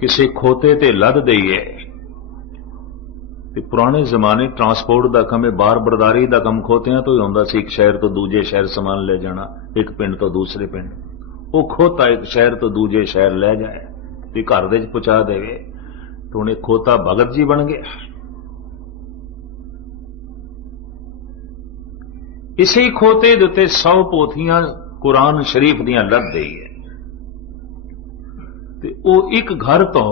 किसी खोते ते लद दईए ते पुराने जमाने ट्रांसपोर्ट का कम है, बार बरदारी का कम खोतियां तो ही होंदा सी। एक शहर तो दूजे शहर समान ले जाना, एक पिंड तो दूसरे पिंड। वो खोता एक शहर तो दूजे शहर ले जाए ते घर दे पहुंचा देवे, तो उन्हें खोता भगत जी बन गया। इसी खोते दे उत्ते 100 पोथियां कुरान शरीफ दियां लद दई है ते वो एक घर तो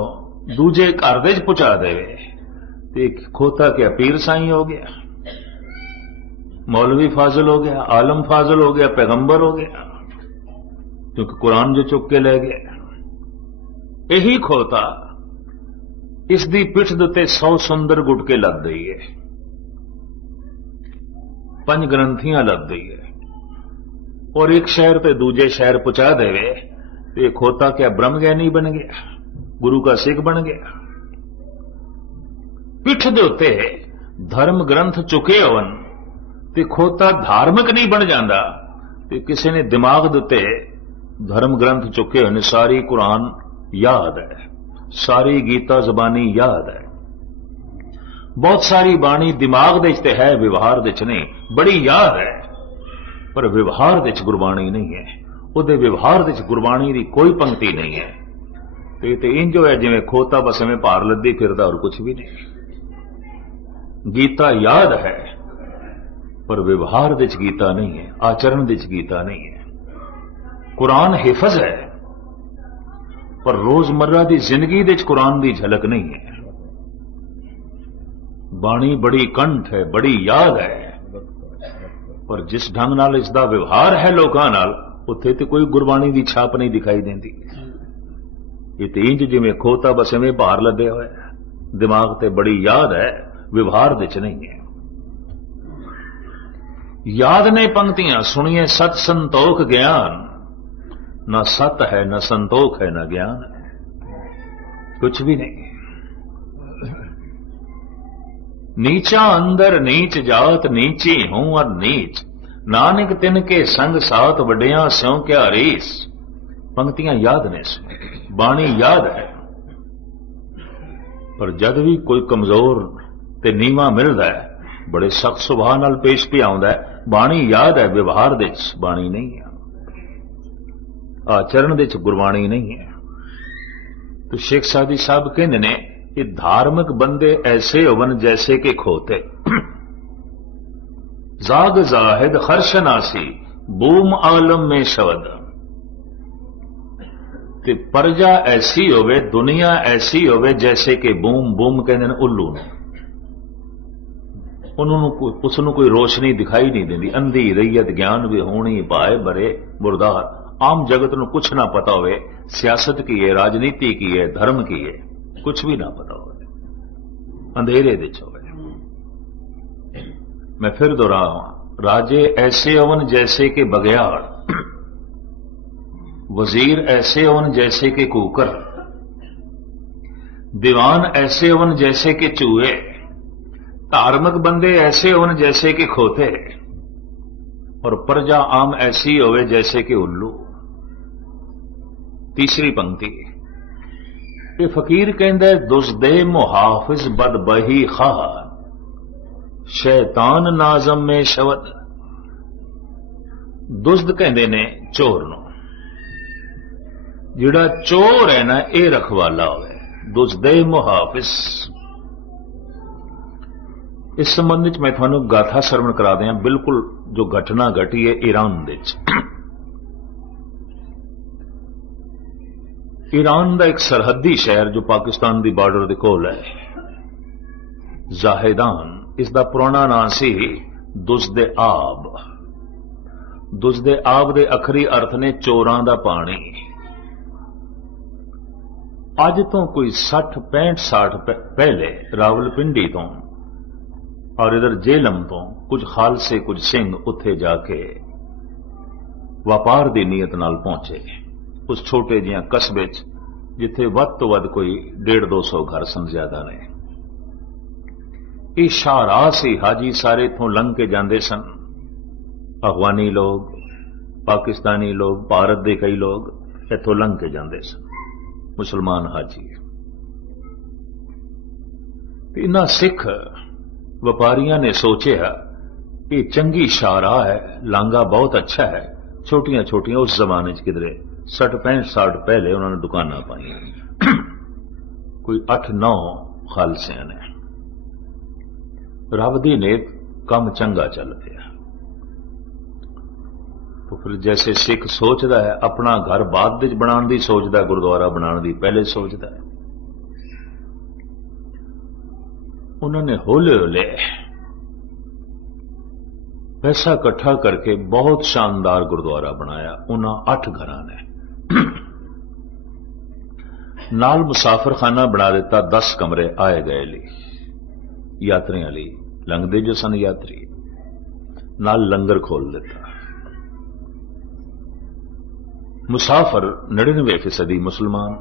दूजे घर दे पहुंचा देवे ते खोता क्या पीर साईं हो गया, मौलवी फाजिल हो गया, आलम फाजिल हो गया, पैगंबर हो गया, क्योंकि कुरान जो चुक के ले गया। यही खोता इसकी पिठ दे उत्ते 100 सुंदर गुटके लद दई है, 5 ग्रंथियां लद दई है, और एक शहर ते दूजे शहर पहुंचा देवे तो खोता क्या ब्रह्म ज्ञानी बन गया, गुरु का सिख बन गया। पिठ दे उत्ते धर्म ग्रंथ चुके होवन ते खोता धार्मिक नहीं बन जाता। ते किसी ने दिमाग दे उत्ते धर्म ग्रंथ चुके होने, सारी कुरान याद है, सारी गीता जबानी याद है, बहुत सारी बाणी दिमाग दे च है, व्यवहार दे च नहीं, बड़ी याद है पर व्यवहार दे च गुरबाणी नहीं है। उहदे व्यवहार दे च गुरबाणी की कोई पंक्ति नहीं है। तो इंज है जिवें खोता बस में भार लद्दी फिरदा और कुछ भी नहीं। गीता याद है पर व्यवहार दे च गीता नहीं है, आचरण दे च गीता नहीं है। कुरान हिफज है पर रोजमर्रा की जिंदगी दे च कुरान की झलक नहीं है। बाणी बड़ी कंठ है, बड़ी याद है, पर जिस ढंग नाल इसका व्यवहार है लोगों नाल, उत्थे ते कोई गुरबाणी की छाप नहीं दिखाई देती। ये तो इंज जिवें खोता बस इवें भार लदे हुए, दिमाग ते बड़ी याद है, व्यवहार दे च नहीं है। याद ने पंक्तियां सुनिए सत संतोख ज्ञान, न सत है न संतोख है न ज्ञान है, कुछ भी नहीं। नीचा अंदर नीच जात, नीची हूं और नीच, नानक तिनके संग साथ वड्डियां स्यों क्या रीस। पंक्तियां याद ने, बाणी याद है, पर जद भी कोई कमजोर ते नीवा मिलता है, बड़े सख्त सुभाव नाल पेश भी आउंदा है। बाणी याद है, व्यवहार दे च बाणी नहीं है, आचरण दे च गुरबाणी नहीं है। तो शेख सादी साहब कहते ने, ये धार्मिक बंदे ऐसे होवन जैसे के खोते, जाग जाहिद खर्शनासी बूम आलम में शवद। ते प्रजा ऐसी होवे, दुनिया ऐसी होवे जैसे कि बूम, बूम कहते हैं उल्लू ने, उन्होंने कोई रोशनी दिखाई नहीं देती। अंधी रैयत ज्ञान भी होनी पाए बरे मुर्दार। आम जगत को कुछ ना पता होवे, सियासत की है, राजनीति की है, धर्म की है, कुछ भी ना पता होवे, अंधेरे दे च होवे। मैं फिर दोहरावां, राजे ऐसे होवन जैसे के बघियाड़, वजीर ऐसे होवन जैसे के कूकर, दीवान ऐसे होवन जैसे के चूहे, धार्मिक बंदे ऐसे होवन जैसे के खोते, और प्रजा आम ऐसी होवे जैसे के उल्लू। तीसरी पंक्ति, ये फकीर कहंदा, दुज़दे मुहाफिज बद बही खाह, शैतान नाजम में शवद। दुज़द कहंदे ने चोर नूं, जिहड़ा चोर है ना, यह रखवाला होवे, दुज़दे मुहाफिज। इस संबंध में थानू गाथा श्रवण करा दें, बिल्कुल जो घटना घटी है ईरान दे च। ईरान का एक सरहदी शहर जो पाकिस्तान की बार्डर के कोल है, जाहिदान, इसका पुराना नाम सी दुज़दे आब। दुज़दे आब के अखरी अर्थ ने चोरां दा पानी। अज तो कोई 60-65 पहले रावलपिंडी तो और इधर जेलम तो कुछ खालसे कुछ सिंह उत्थे जाके व्यापार की नीयत नाल पहुंचे उस छोटे जिहा कस्बे च, जिथे वध तो वध कोई 150-200 घर सन, ज्यादा ने। ये शाहराह सी, हाजी सारे इथों लंघ के जाते सन, अफगानी लोग, पाकिस्तानी लोग, भारत के कई लोग इथों लंघ के जाते सन, मुसलमान हाजी। इन्हां सिख व्यापारियों ने सोचा कि चंगी शाहराह है, लांगा बहुत अच्छा है, छोटियां छोटियां उस जमाने च किधरे 60-65 पहले उन्होंने दुकाना पाई, कोई 8-9 खालसियां ने। रब दी नेक काम चंगा चल पिया। तो फिर जैसे सिख सोचता है, अपना घर बाद विच बनाने की सोचता, गुरुद्वारा बनाने की पहले सोचता है। उन्होंने हौले हौले पैसा इकट्ठा करके बहुत शानदार गुरुद्वारा बनाया। उन्होंने 8 घर ने नाल मुसाफिर खाना बना दिता, 10 कमरे आए गए ली, यात्रियों ली, लंघदे जो सन यात्री, नाल लंगर खोल दिता। मुसाफिर 99% मुसलमान,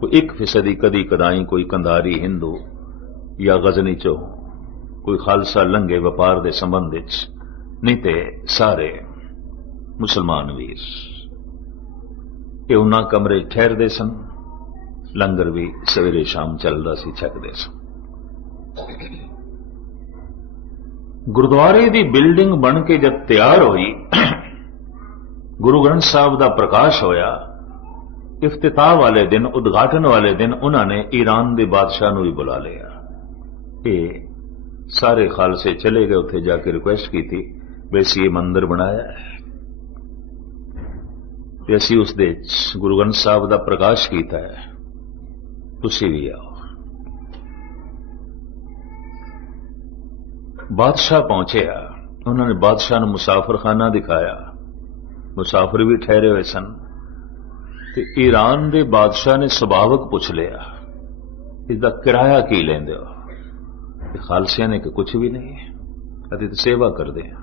कोई 1% कदी कदाई कोई कंधारी हिंदू या गजनी चो कोई खालसा लंघे व्यापार के संबंध नहीं, ते सारे मुसलमान वीर। ये उन्हां कमरे ठहरते सन, लंगर भी सवेरे शाम चलता सी, छकते सन। गुरुद्वारे की बिल्डिंग बन के जब तैयार हुई, गुरु ग्रंथ साहब का प्रकाश होया, इफ्तिताह वाले दिन, उद्घाटन वाले दिन उन्होंने ईरान के बादशाह को भी बुला लिया। ये सारे खालसे चले गए, उत्थे जाके रिक्वेस्ट की थी भी असीं ये मंदिर बनाया है ते असीं उस दे गुरु ग्रंथ साहब दा प्रकाश कीता है, तुसीं भी आओ। बादशाह पहुंचे, उन्होंने बादशाह ने मुसाफिरखाना दिखाया, मुसाफिर भी ठहरे हुए सन। ते ईरान के बादशाह ने सुभावक पूछ लिया, इसका किराया की लेंदे हो? खालसिया ने कि कुछ भी नहीं, अभी तो सेवा करते हैं।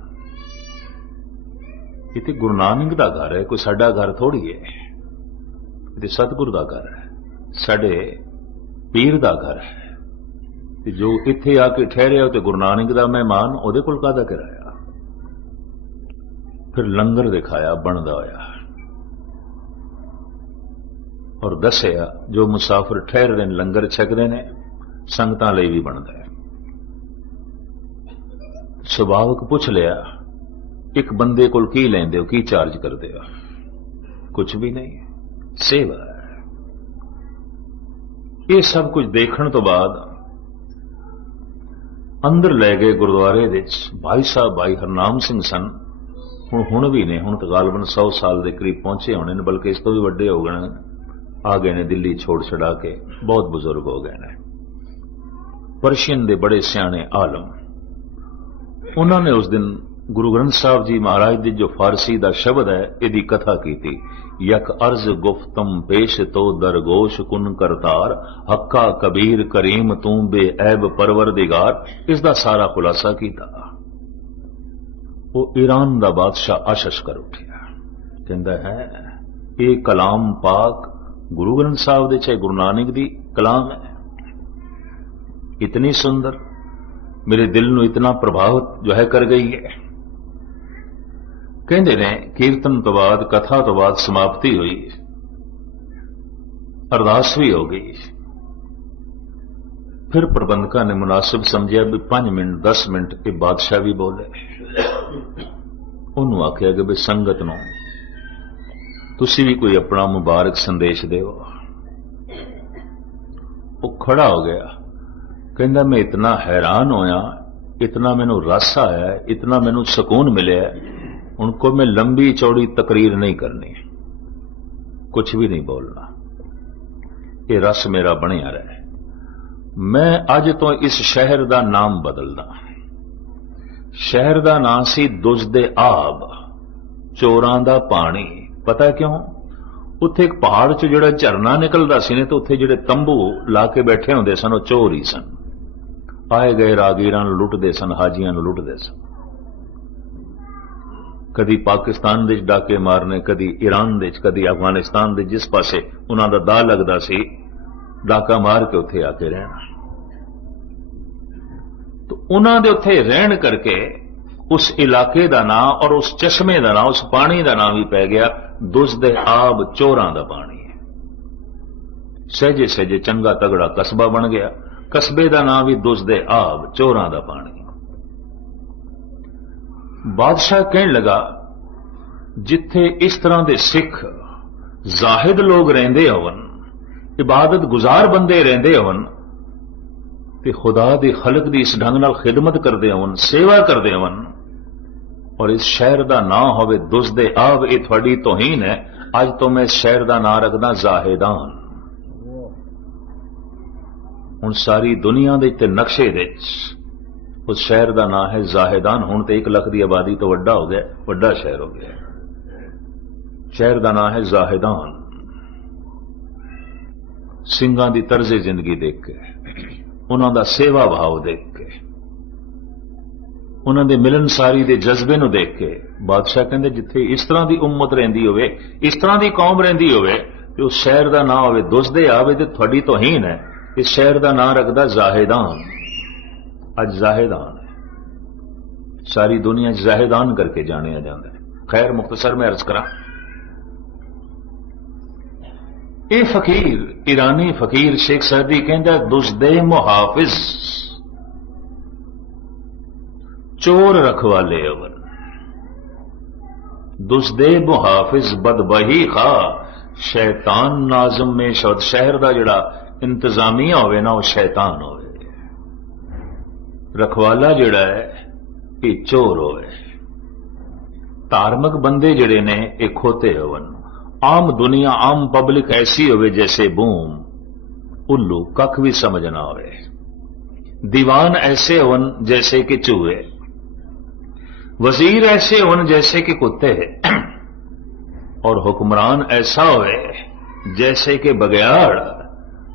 इतने गुरु नानक का घर है, कोई साडा घर थोड़ी है, इतने सतगुरु का घर है, साडे पीर का घर है। ते जो इत्थे आके ठहरे हो तो गुरु नानक का मेहमान, उहदे कोल काहदा किराया? फिर लंगर दिखाया बनदा होया और दसिया जो मुसाफिर ठहरदे ने लंगर छकदे ने, संगतां लई भी बनदा है। सुभावक पूछ लिया, एक बंदे कोल की लेंदे हो, की चार्ज करदे हो? कुछ भी नहीं, सेवा है। ये सब कुछ देखने तो बाद अंदर ले गए गुरुद्वारे दे। भाई साहब भाई हरनाम सिंह सन, हुण भी ने, हुण तो गालबन 100 साल के करीब पहुंचे होने ने, बल्कि इस तो भी वड्डे हो गए, आ गए ने दिल्ली छोड़ छड़ा के, बहुत बुजुर्ग हो गए ने। पर्शियन दे बड़े सियाने आलम, उन्होंने उस दिन गुरु ग्रंथ साहब जी महाराज दी जो फारसी दा शब्द है, इहदी कथा की थी। यक अर्ज गुफ्तम पेश तो दरगोश कुन करतार, हक्का कबीर करीम तू बे ऐब परवरदिगार, इसका सारा खुलासा किया। वो ईरान दा बादशाह आशश कर उठिया, कहंदा है ये कलाम पाक गुरु ग्रंथ साहब दे, चाहे गुरु नानक दी कलाम है, इतनी सुंदर, मेरे दिल नूं इतना प्रभावित जो है कर गई है। कहंदे ने कीर्तन तो बाद, कथा तो बाद समाप्ति हुई, अरदास भी हो गई। फिर प्रबंधका ने मुनासिब समझिया भी 5 मिनट 10 मिनट ये बादशाह भी बोले। उन्होंने आख्या कि भी संगत नूं तुसी भी कोई अपना मुबारक संदेश देओ। वो खड़ा हो गया, कहंदा मैं इतना हैरान होया, इतना मैनू रस आया, इतना मैनू सुकून मिले, उनको मैं लंबी चौड़ी तकरीर नहीं करनी, कुछ भी नहीं बोलना, ये रस मेरा बनिया रहे। मैं अज तो इस शहर का नाम बदलदा। शहर का नाम सी दुजदे आब, चोरां दा पानी। पता क्यों? उत्थे एक पहाड़ च जिहड़ा झरना निकलदा सी ने, तो उत्थे जिहड़े तंबू ला के बैठे होंदे सन, वो चोर ही सन। आए गए रागीरां नूं लुटदे सन, हाजियां नूं लुटदे सन। कदी पाकिस्तान दे डाके मारने, कदी ईरान दे, कदी अफगानिस्तान दे, जिस पासे उन्हां दा दा लगदा सी, डाका मार के उत्थे आके रहना। तो उन्हां दे उत्थे रहन करके उस इलाके का नाम और उस चश्मे का नाम, उस पानी का नाम भी पै गया दुजदे आब, चोरां दा पानी। सहजे सहजे चंगा तगड़ा कस्बा बन गया, कस्बे का नाम भी दुजदे आब, चोरां दा पानी। बादशाह कहने लगा, जिथे इस तरह के सिख जाहिद लोग रहिंदे होवन, इबादत गुजार बंदे रहिंदे होवन, ते खुदा दी खलक दी इस ढंग नाल खिदमत करदे होवन, सेवा करदे होवन, और इस शहर का नाम होवे दुजदे आब, ये थोड़ी तौहीन है। अज तो मैं इस शहर का नाम रखदा जाहिदान। हुण सारी दुनिया दे ते नक्शे दे उस शहर का नाम है जाहिदान। हुण तो 1 लाख की आबादी तो वड्डा हो गया, वड्डा शहर हो गया। शहर का नाम है जाहिदान। सिंघां दी तर्जे जिंदगी देख के, उन्हां दा सेवा भाव देख के, उन्हां दे मिलनसारी दे जज्बे नूं देख के बादशाह कहंदे, जिथे इस तरह की उम्मत रहिंदी होवे, इस तरह की कौम रहिंदी होवे, ते उस शहर का नाम होवे दुजदे आवे, ते तुहाडी तौहीन है। इस शहर का नाम रखदा जाहिदान। अज जाहिदान है, सारी दुनिया जाहिदान करके जानिया जाता है। खैर मुख्तसर में अर्ज करा, ये फकीर, ईरानी फकीर शेख सैदी कहंदा, दुजदे मुहाफिज, चोर रखवाले अवन, दुजदे मुहाफिज बदबही खा, शैतान नाजम में शहर का जिहड़ा इंतजामिया होवे ना, वो शैतान होवे। रखवाला जिहड़ा है ये चोर होवे, धार्मिक बंदे जिहड़े ने ये खोते होवन, आम दुनिया आम पब्लिक ऐसी होवे जैसे बूम, उल्लू कख भी समझ ना होवे, दीवान ऐसे होवन जैसे कि चूहे, वजीर ऐसे होवन जैसे कि कुत्ते, और हुक्मरान ऐसा होवे जैसे कि बगयाड़।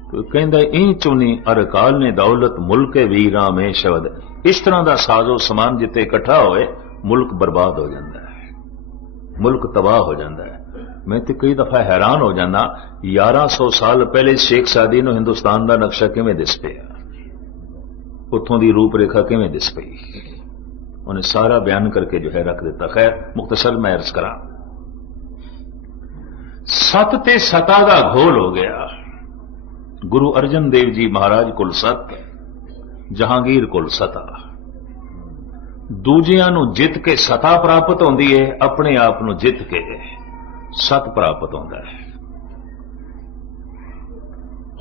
तो कहंदा ई चुनी अरकाल ने दौलत मुल्क वीरां में शब्द। इस तरह का साजो समान जिते इकट्ठा होए मुल्क बर्बाद हो जाता है, मुल्क तबाह हो जाता है। मैं तो कई दफा हैरान हो जाना, 1100 साल पहले शेख सादी नूं हिंदुस्तान का नक्शा किवें दिस पिया, उत्थों की रूपरेखा किवें दिस पई, उन्हें सारा बयान करके जो है रख दिता। खैर मुख्तसर मैं अर्ज करा, सत ते सता का घोल हो गया। गुरु अर्जन देव जी महाराज कुल सत, जहांगीर कुल सता। दूजियां नूं जित के सता प्राप्त होंदी है, अपने आप नूं जित के सत प्राप्त होंदा है।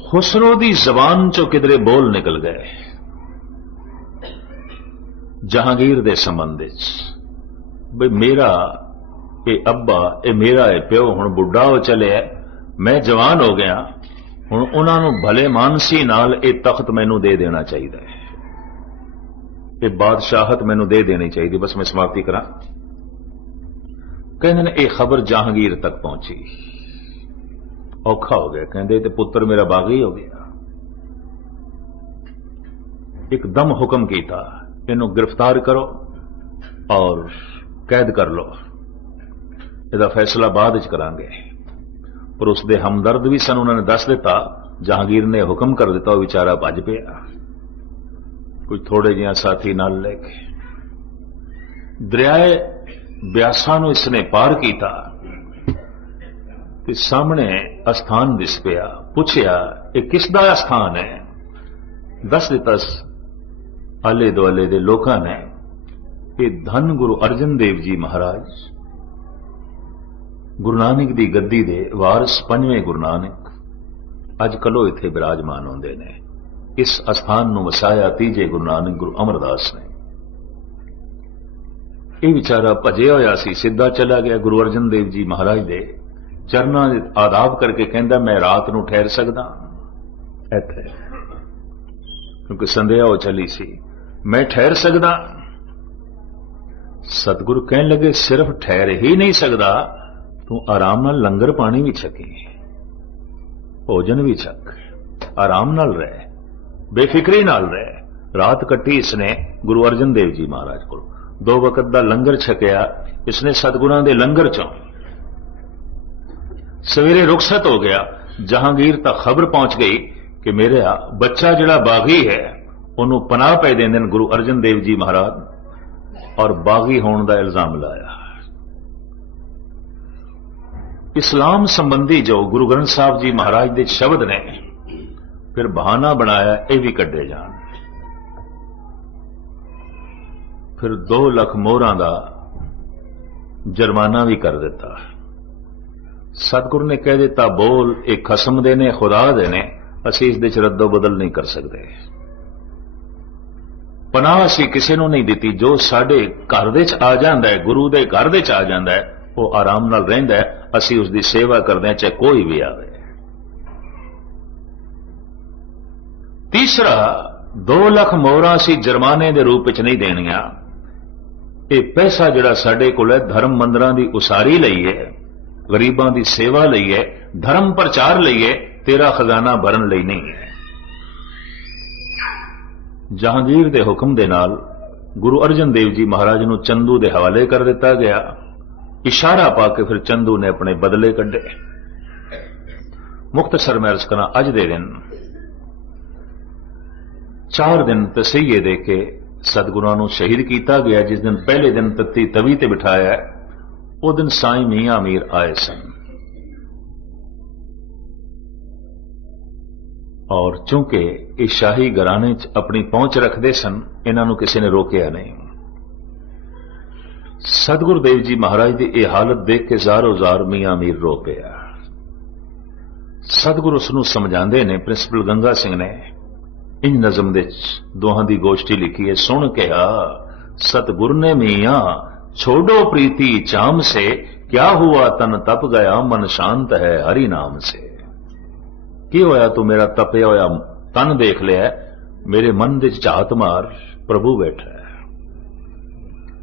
खुसरो दी जबान चो किधरे बोल निकल गए जहांगीर दे संबंध बई मेरा ये अब्बा, ये मेरा ये प्यो हुण बुढ़ा हो चलिया, मैं जवान हो गया, हुण उन्होंने भले मानसी नाल ये तख्त मैनू दे देना चाहिए, ये बादशाहत मैनू दे देनी चाहिए। बस मैं समाप्ति करा। कहते ने ये खबर जहांगीर तक पहुंची, औखा हो गया। कहते ते पुत्र मेरा बागी हो गया। एकदम हुक्म किया, इनू गिरफ्तार करो और कैद कर लो, इसका फैसला बाद च करांगे। पर उसके हमदर्द भी सन, उन्होंने दस दिता, जहांगीर ने हुक्म कर दिता, बेचारा भज पिया, कुछ थोड़े जिहा साथी नाल लेके। दरियाए ब्यासा नूं इसने पार किया ते सामने अस्थान दिस पिया। पुछया ये किसदा अस्थान है? दस दिता आले दुआले दे लोकां ने, ये धन गुरु अर्जन देव जी महाराज, गुरु नानक दी गद्दी दे वारस पंजवें गुरु नानक अज कलो इत्थे विराजमान होंदे ने। इस अस्थान नूं वसाया तीजे गुरु नानक गुरु अमरदास ने। ये बेचारा भजिया होया सी, सीधा चला गया गुरु अर्जन देव जी महाराज दे चरनां दे आदाब करके कहंदा मैं रात नूं ठहर सकदा इत्थे, क्योंकि संध्या हो चली सी, मैं ठहर सकदा। सतगुरु कहन लगे सिर्फ ठहर ही नहीं सकदा, तू आराम नाल लंगर पानी भी छकी, भोजन भी छक, आराम नाल रह, बेफिक्री नाल रह। रात कट्टी इसने गुरु अर्जन देव जी महाराज को, 2 वक्त का लंगर छकिया इसने सतगुरां दे लंगर चों। सवेरे रुखसत हो गया। जहांगीर तक खबर पहुंच गई कि मेरा बच्चा जिहड़ा बागी है उन्होंने पनाह पै देंदे ने गुरु अर्जन देव जी महाराज, और बागी होने का इल्जाम लाया। इस्लाम संबंधी जो गुरु ग्रंथ साहब जी महाराज के शब्द ने फिर बहाना बनाया ये भी कड्डे जान। फिर 2 लाख मोहरां का जुर्माना भी कर दिता। सतगुरु ने कह दिता बोल एक खसम दे ने खुदा दे ने, असीं इस दे च रद्दो बदल नहीं कर सकते। पनाह असीं किसी नूं नहीं दिती। जो साडे घर दे च आ जांदा है, गुरु दे घर दे च आ जांदा है, वो आराम नाल रहिंदा है, असीं उसकी सेवा करते हैं चाहे कोई भी आवे। तीसरा 2 लाख मोहरां असीं जुर्माने के रूप में नहीं देनियां। ये पैसा जिहड़ा साडे कोल है धर्म मंदिरां दी उसारी लई है, गरीबां दी सेवा लई है, धर्म प्रचार लई है, तेरा खजाना भरन लई नहीं है। जहांगीर दे हुक्म दे नाल गुरु अर्जन देव जी महाराज नूं चंदू दे हवाले कर दिता गया। इशारा पाके फिर चंदू ने अपने बदले कड्ढे। मुख्तसर में अर्ज करा, अज दे दिन 4 दिन तसीये दे के सतगुरां नूं शहीद किया गया। जिस दिन पहले दिन तत्ती तवी ते बिठाया, उस दिन साईं मियां अमीर आए सन, और चूंकि ये शाही घराने च अपनी पहुंच रखते सन, इन्हां नूं किसी ने रोकिया नहीं। सतगुरु देव जी महाराज की यह हालत देख के ज़ारो ज़ार मियां अमीर रो पिया। सतगुरु उसनूं समझाते ने, प्रिंसिपल गंगा सिंह ने इंज नज़म दे दोहां दी गोष्ठी लिखी है। सुन कहा सतगुर ने मियां छोड़ो प्रीति चाम से, क्या हुआ तन तप गया मन शांत है हरि नाम से। की होया तू मेरा तपया होया तन देख लिया, मेरे मन दे झात मार प्रभु बैठा है।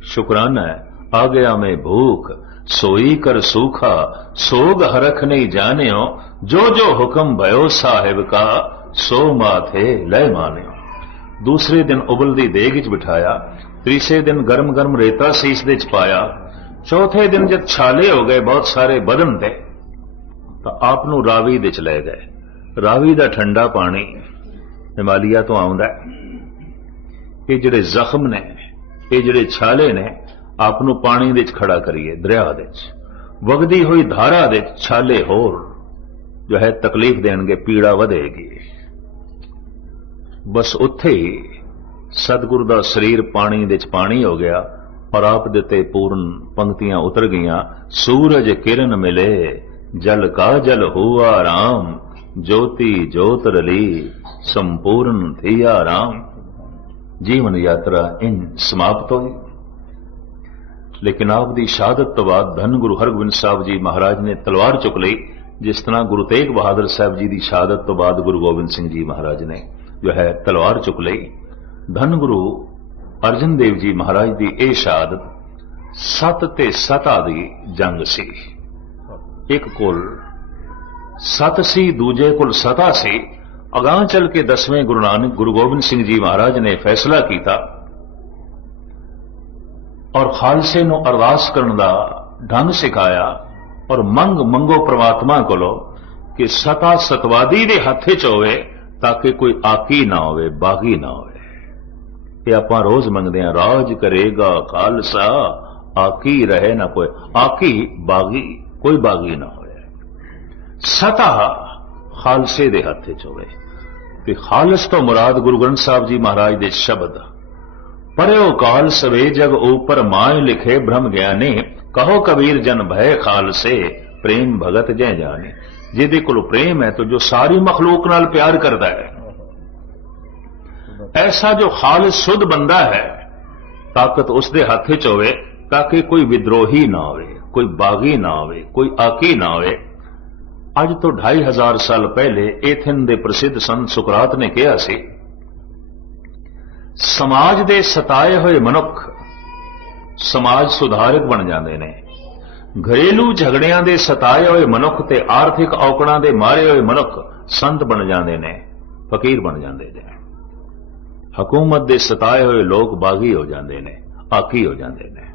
शुक्राना है आ गया मैं भूख, सोई कर सूखा सोग हरख नहीं जानियो, जो जो हुक्म भयो साहिब का सो माथे लय मानियो। दूसरे दिन उबलदी देग च बिठाया, तीसरे दिन गर्म गर्म रेता सीस दे च पाया, चौथे दिन जब छाले हो गए बहुत सारे बदन दे तो आप नूं रावी दे च ले गए। रावी दा ठंडा पानी हिमालया तो आउंदा है। ये जिहड़े जख्म ने, ये जिहड़े छाले ने, आप नूं पानी दे च खड़ा करिए, दरिया दे च वगदी हुई धारा दे छाले होर जो है तकलीफ देणगे, पीड़ा वधेगी। बस उत्थे ही सतगुरु दा शरीर पानी दे च पानी हो गया और आप देते पूर्ण पंक्तियां उतर गईयां। सूरज किरण मिले जल का जल हुआ राम, ज्योति ज्योत रली संपूर्ण थिया राम। जीवन यात्रा इन समाप्त हुई। लेकिन आप दी शहादत तो बाद धन गुरु हरगोबिंद साहब जी महाराज ने तलवार चुक ली, जिस तरह गुरु तेग बहादुर साहब जी की शहादत तो बाद गुरु गोबिंद सिंह जी महाराज ने जो है तलवार चुक ली। धन गुरु अर्जन देव जी महाराज की यह शहादत 7 ते 7 दी जंग सी। एक कोल 7 सी, दूजे कोल 7 सी। अगां चल के 10वें गुरु नानक गुरु गोबिंद सिंह जी महाराज ने फैसला किया और खालसे नूं अरदास करन दा ढंग सिखाया और मंग मंगो परमात्मा कोलों कि सता सतवादी दे हत्थे च होवे ताकि कोई आकी ना होवे, बागी ना होवे। ये आपां रोज मंगदे हां, राज करेगा खालसा आकी रहे ना कोई, आकी बागी कोई बागी ना होवे। सता खालसे दे हत्थे च होवे। ते खालस तो मुराद गुरु ग्रंथ साहब जी महाराज दे शब्द पढ़ो काल सवे जग ऊपर माय लिखे ब्रह्म ज्ञानी, कहो कबीर जन भय खालसे प्रेम भगत जय जाने। जिहदे कोल प्रेम है तो जो सारी मखलूक नाल प्यार करता है, ऐसा जो खालिस शुद्ध बंदा है, ताकत उसके हथ च होवे ताकि कोई विद्रोही ना होवे, कोई बागी ना होवे, कोई आकी ना होवे। अज तो 2500 साल पहले एथेन दे प्रसिद्ध संत सुकरात ने कहा सी, समाज दे सताए हुए मनुख समाज सुधारक बन जाते हैं, घरेलू झगड़ियां दे सताए हुए मनुख ते आर्थिक औकड़ां दे मारे हुए मनुख संत बन जाते हैं, फकीर बन जाते हैं। हुकूमत दे सताए हुए लोग बागी हो जाते हैं, आकी हो जाते हैं।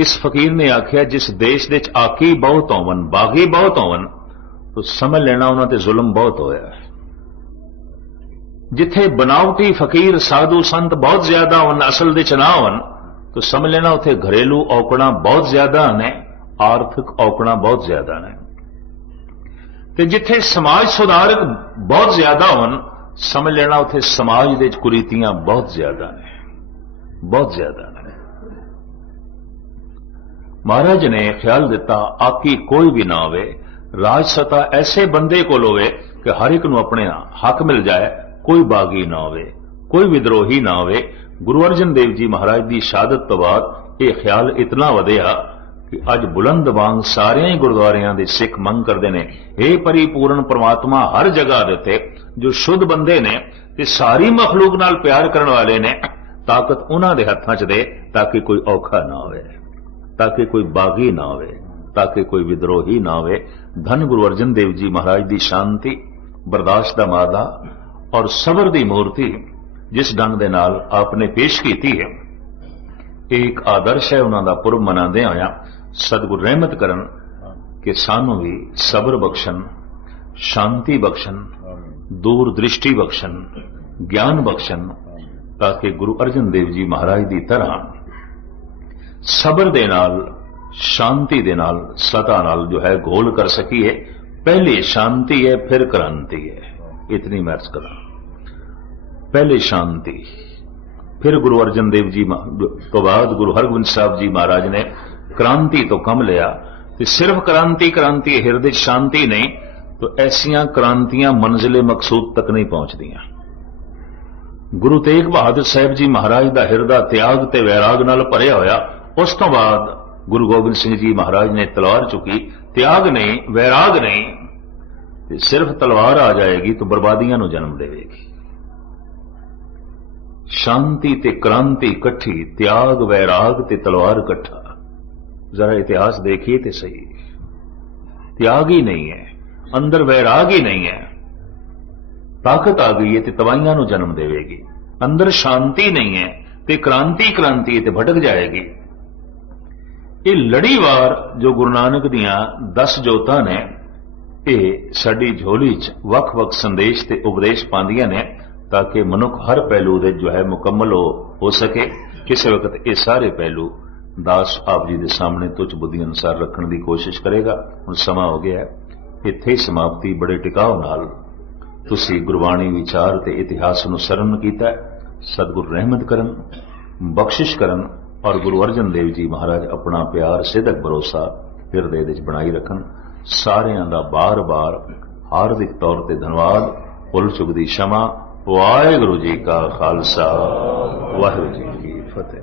इस फकीर ने आख्या जिस देश दे आकी बहुत होवन, बागी बहुत होवन, तो समझ लेना उन्हां ते जुल्म बहुत होया है। जिथे बनावटी फकीर साधु संत बहुत ज्यादा होन, असल दे च ना होन, तो समझ लेना उथे घरेलू औकड़ा बहुत ज्यादा ने, आर्थिक औकड़ा बहुत ज्यादा ने। ते जिथे समाज सुधारक बहुत ज्यादा होन, समझ लेना उथे समाज दे कुरीतियां बहुत ज्यादा ने, बहुत ज्यादा ने। महाराज ने ख्याल दिता आकी कोई भी ना होवे, राज सत्ता ऐसे बंदे को होवे कि हर एक नूं अपने हक मिल जाए, कोई बागी ना होवे, कोई विद्रोही ना होवे। गुरु अर्जन देव जी महाराज की शहादत तो बाद यह ख्याल इतना वधिया कि अज बुलंद वांग सारे ही गुरुद्वारियां दे सिख मंग करते हैं, हे परिपूर्ण परमात्मा हर जगह देते जो शुद्ध बंदे ने ते सारी मखलूक नाल प्यार करने वाले ने, ताकत उन्हां दे हत्थां च दे ताकि कोई औखा ना होवे, ताकि कोई बागी ना होवे, ताकि कोई विद्रोही ना होवे। धन गुरु अर्जन देव जी महाराज की शांति, बर्दाश्त दा मादा और सबर दी मूर्ति जिस ढंग दे नाल आपने पेश की है, एक आदर्श है। उन्हां दा पुरब मनादे होया सतगुर रहमत करन कि सानू भी सबर बख्शन, शांति बख्शन, दूर दृष्टि बख्शन, ज्ञान बख्शन, ताकि गुरु अर्जन देव जी महाराज की तरह सबर दे नाल, शांति दे नाल, सता नाल जो है घोल कर सकीए। पहले शांति है फिर क्रांति है, इतनी मैं अर्ज करा। पहले शांति, फिर गुरु अर्जन देव जी तो बाद गुरु हरगोबिंद साहब जी महाराज ने क्रांति तो कम लिया, तो सिर्फ क्रांति क्रांति हृदय शांति नहीं, तो ऐसियां क्रांतियां मंजिले मकसूद तक नहीं पहुंचदियां। गुरु तेग बहादुर साहब जी महाराज का हिरदा त्याग ते वैराग नाल भरिया होया। उस तो बाद गुरु गोबिंद सिंह जी महाराज ने तलवार चुकी, त्याग नहीं, वैराग नहीं, ते सिर्फ तलवार आ जाएगी तो बर्बादियां नूं जन्म देवेगी। शांति ते क्रांति इकट्ठी, त्याग वैराग ते तलवार इकट्ठा। जरा इतिहास देखिए तो सही, त्याग ही नहीं है, अंदर वैराग ही नहीं है, ताकत आ गई है तो तवाइयां नूं जन्म देवेगी। अंदर शांति नहीं है तो क्रांति क्रांति ते भटक जाएगी। ये लड़ीवार जो गुरु नानक दियां 10 जोतां ने, ये साडी झोली च वख-वख संदेश ते उपदेश पांदियां ने, ताकि मनुख हर पहलू दे जो है मुकम्मल हो सके। किसी वक्त ये सारे पहलू दास आप जी के सामने तुच्छ बुद्धि अनुसार रखने की कोशिश करेगा। हुण समा हो गया है, इत्थे ही समाप्ति बड़े टिकाव नाल तुसी गुरबाणी विचार ते इतिहास नूं सरन कीता। सतगुरु रहमत करन, बख्शिश करन और गुरु अर्जन देव जी महाराज अपना प्यार सिदक भरोसा हिरदे विच बनाई रखन। सारियां दा बार बार हार्दिक तौर ते धन्यवाद। भुल चुक दी क्षमा। वाहिगुरू जी का खालसा, वाहिगुरू जी की फतेह।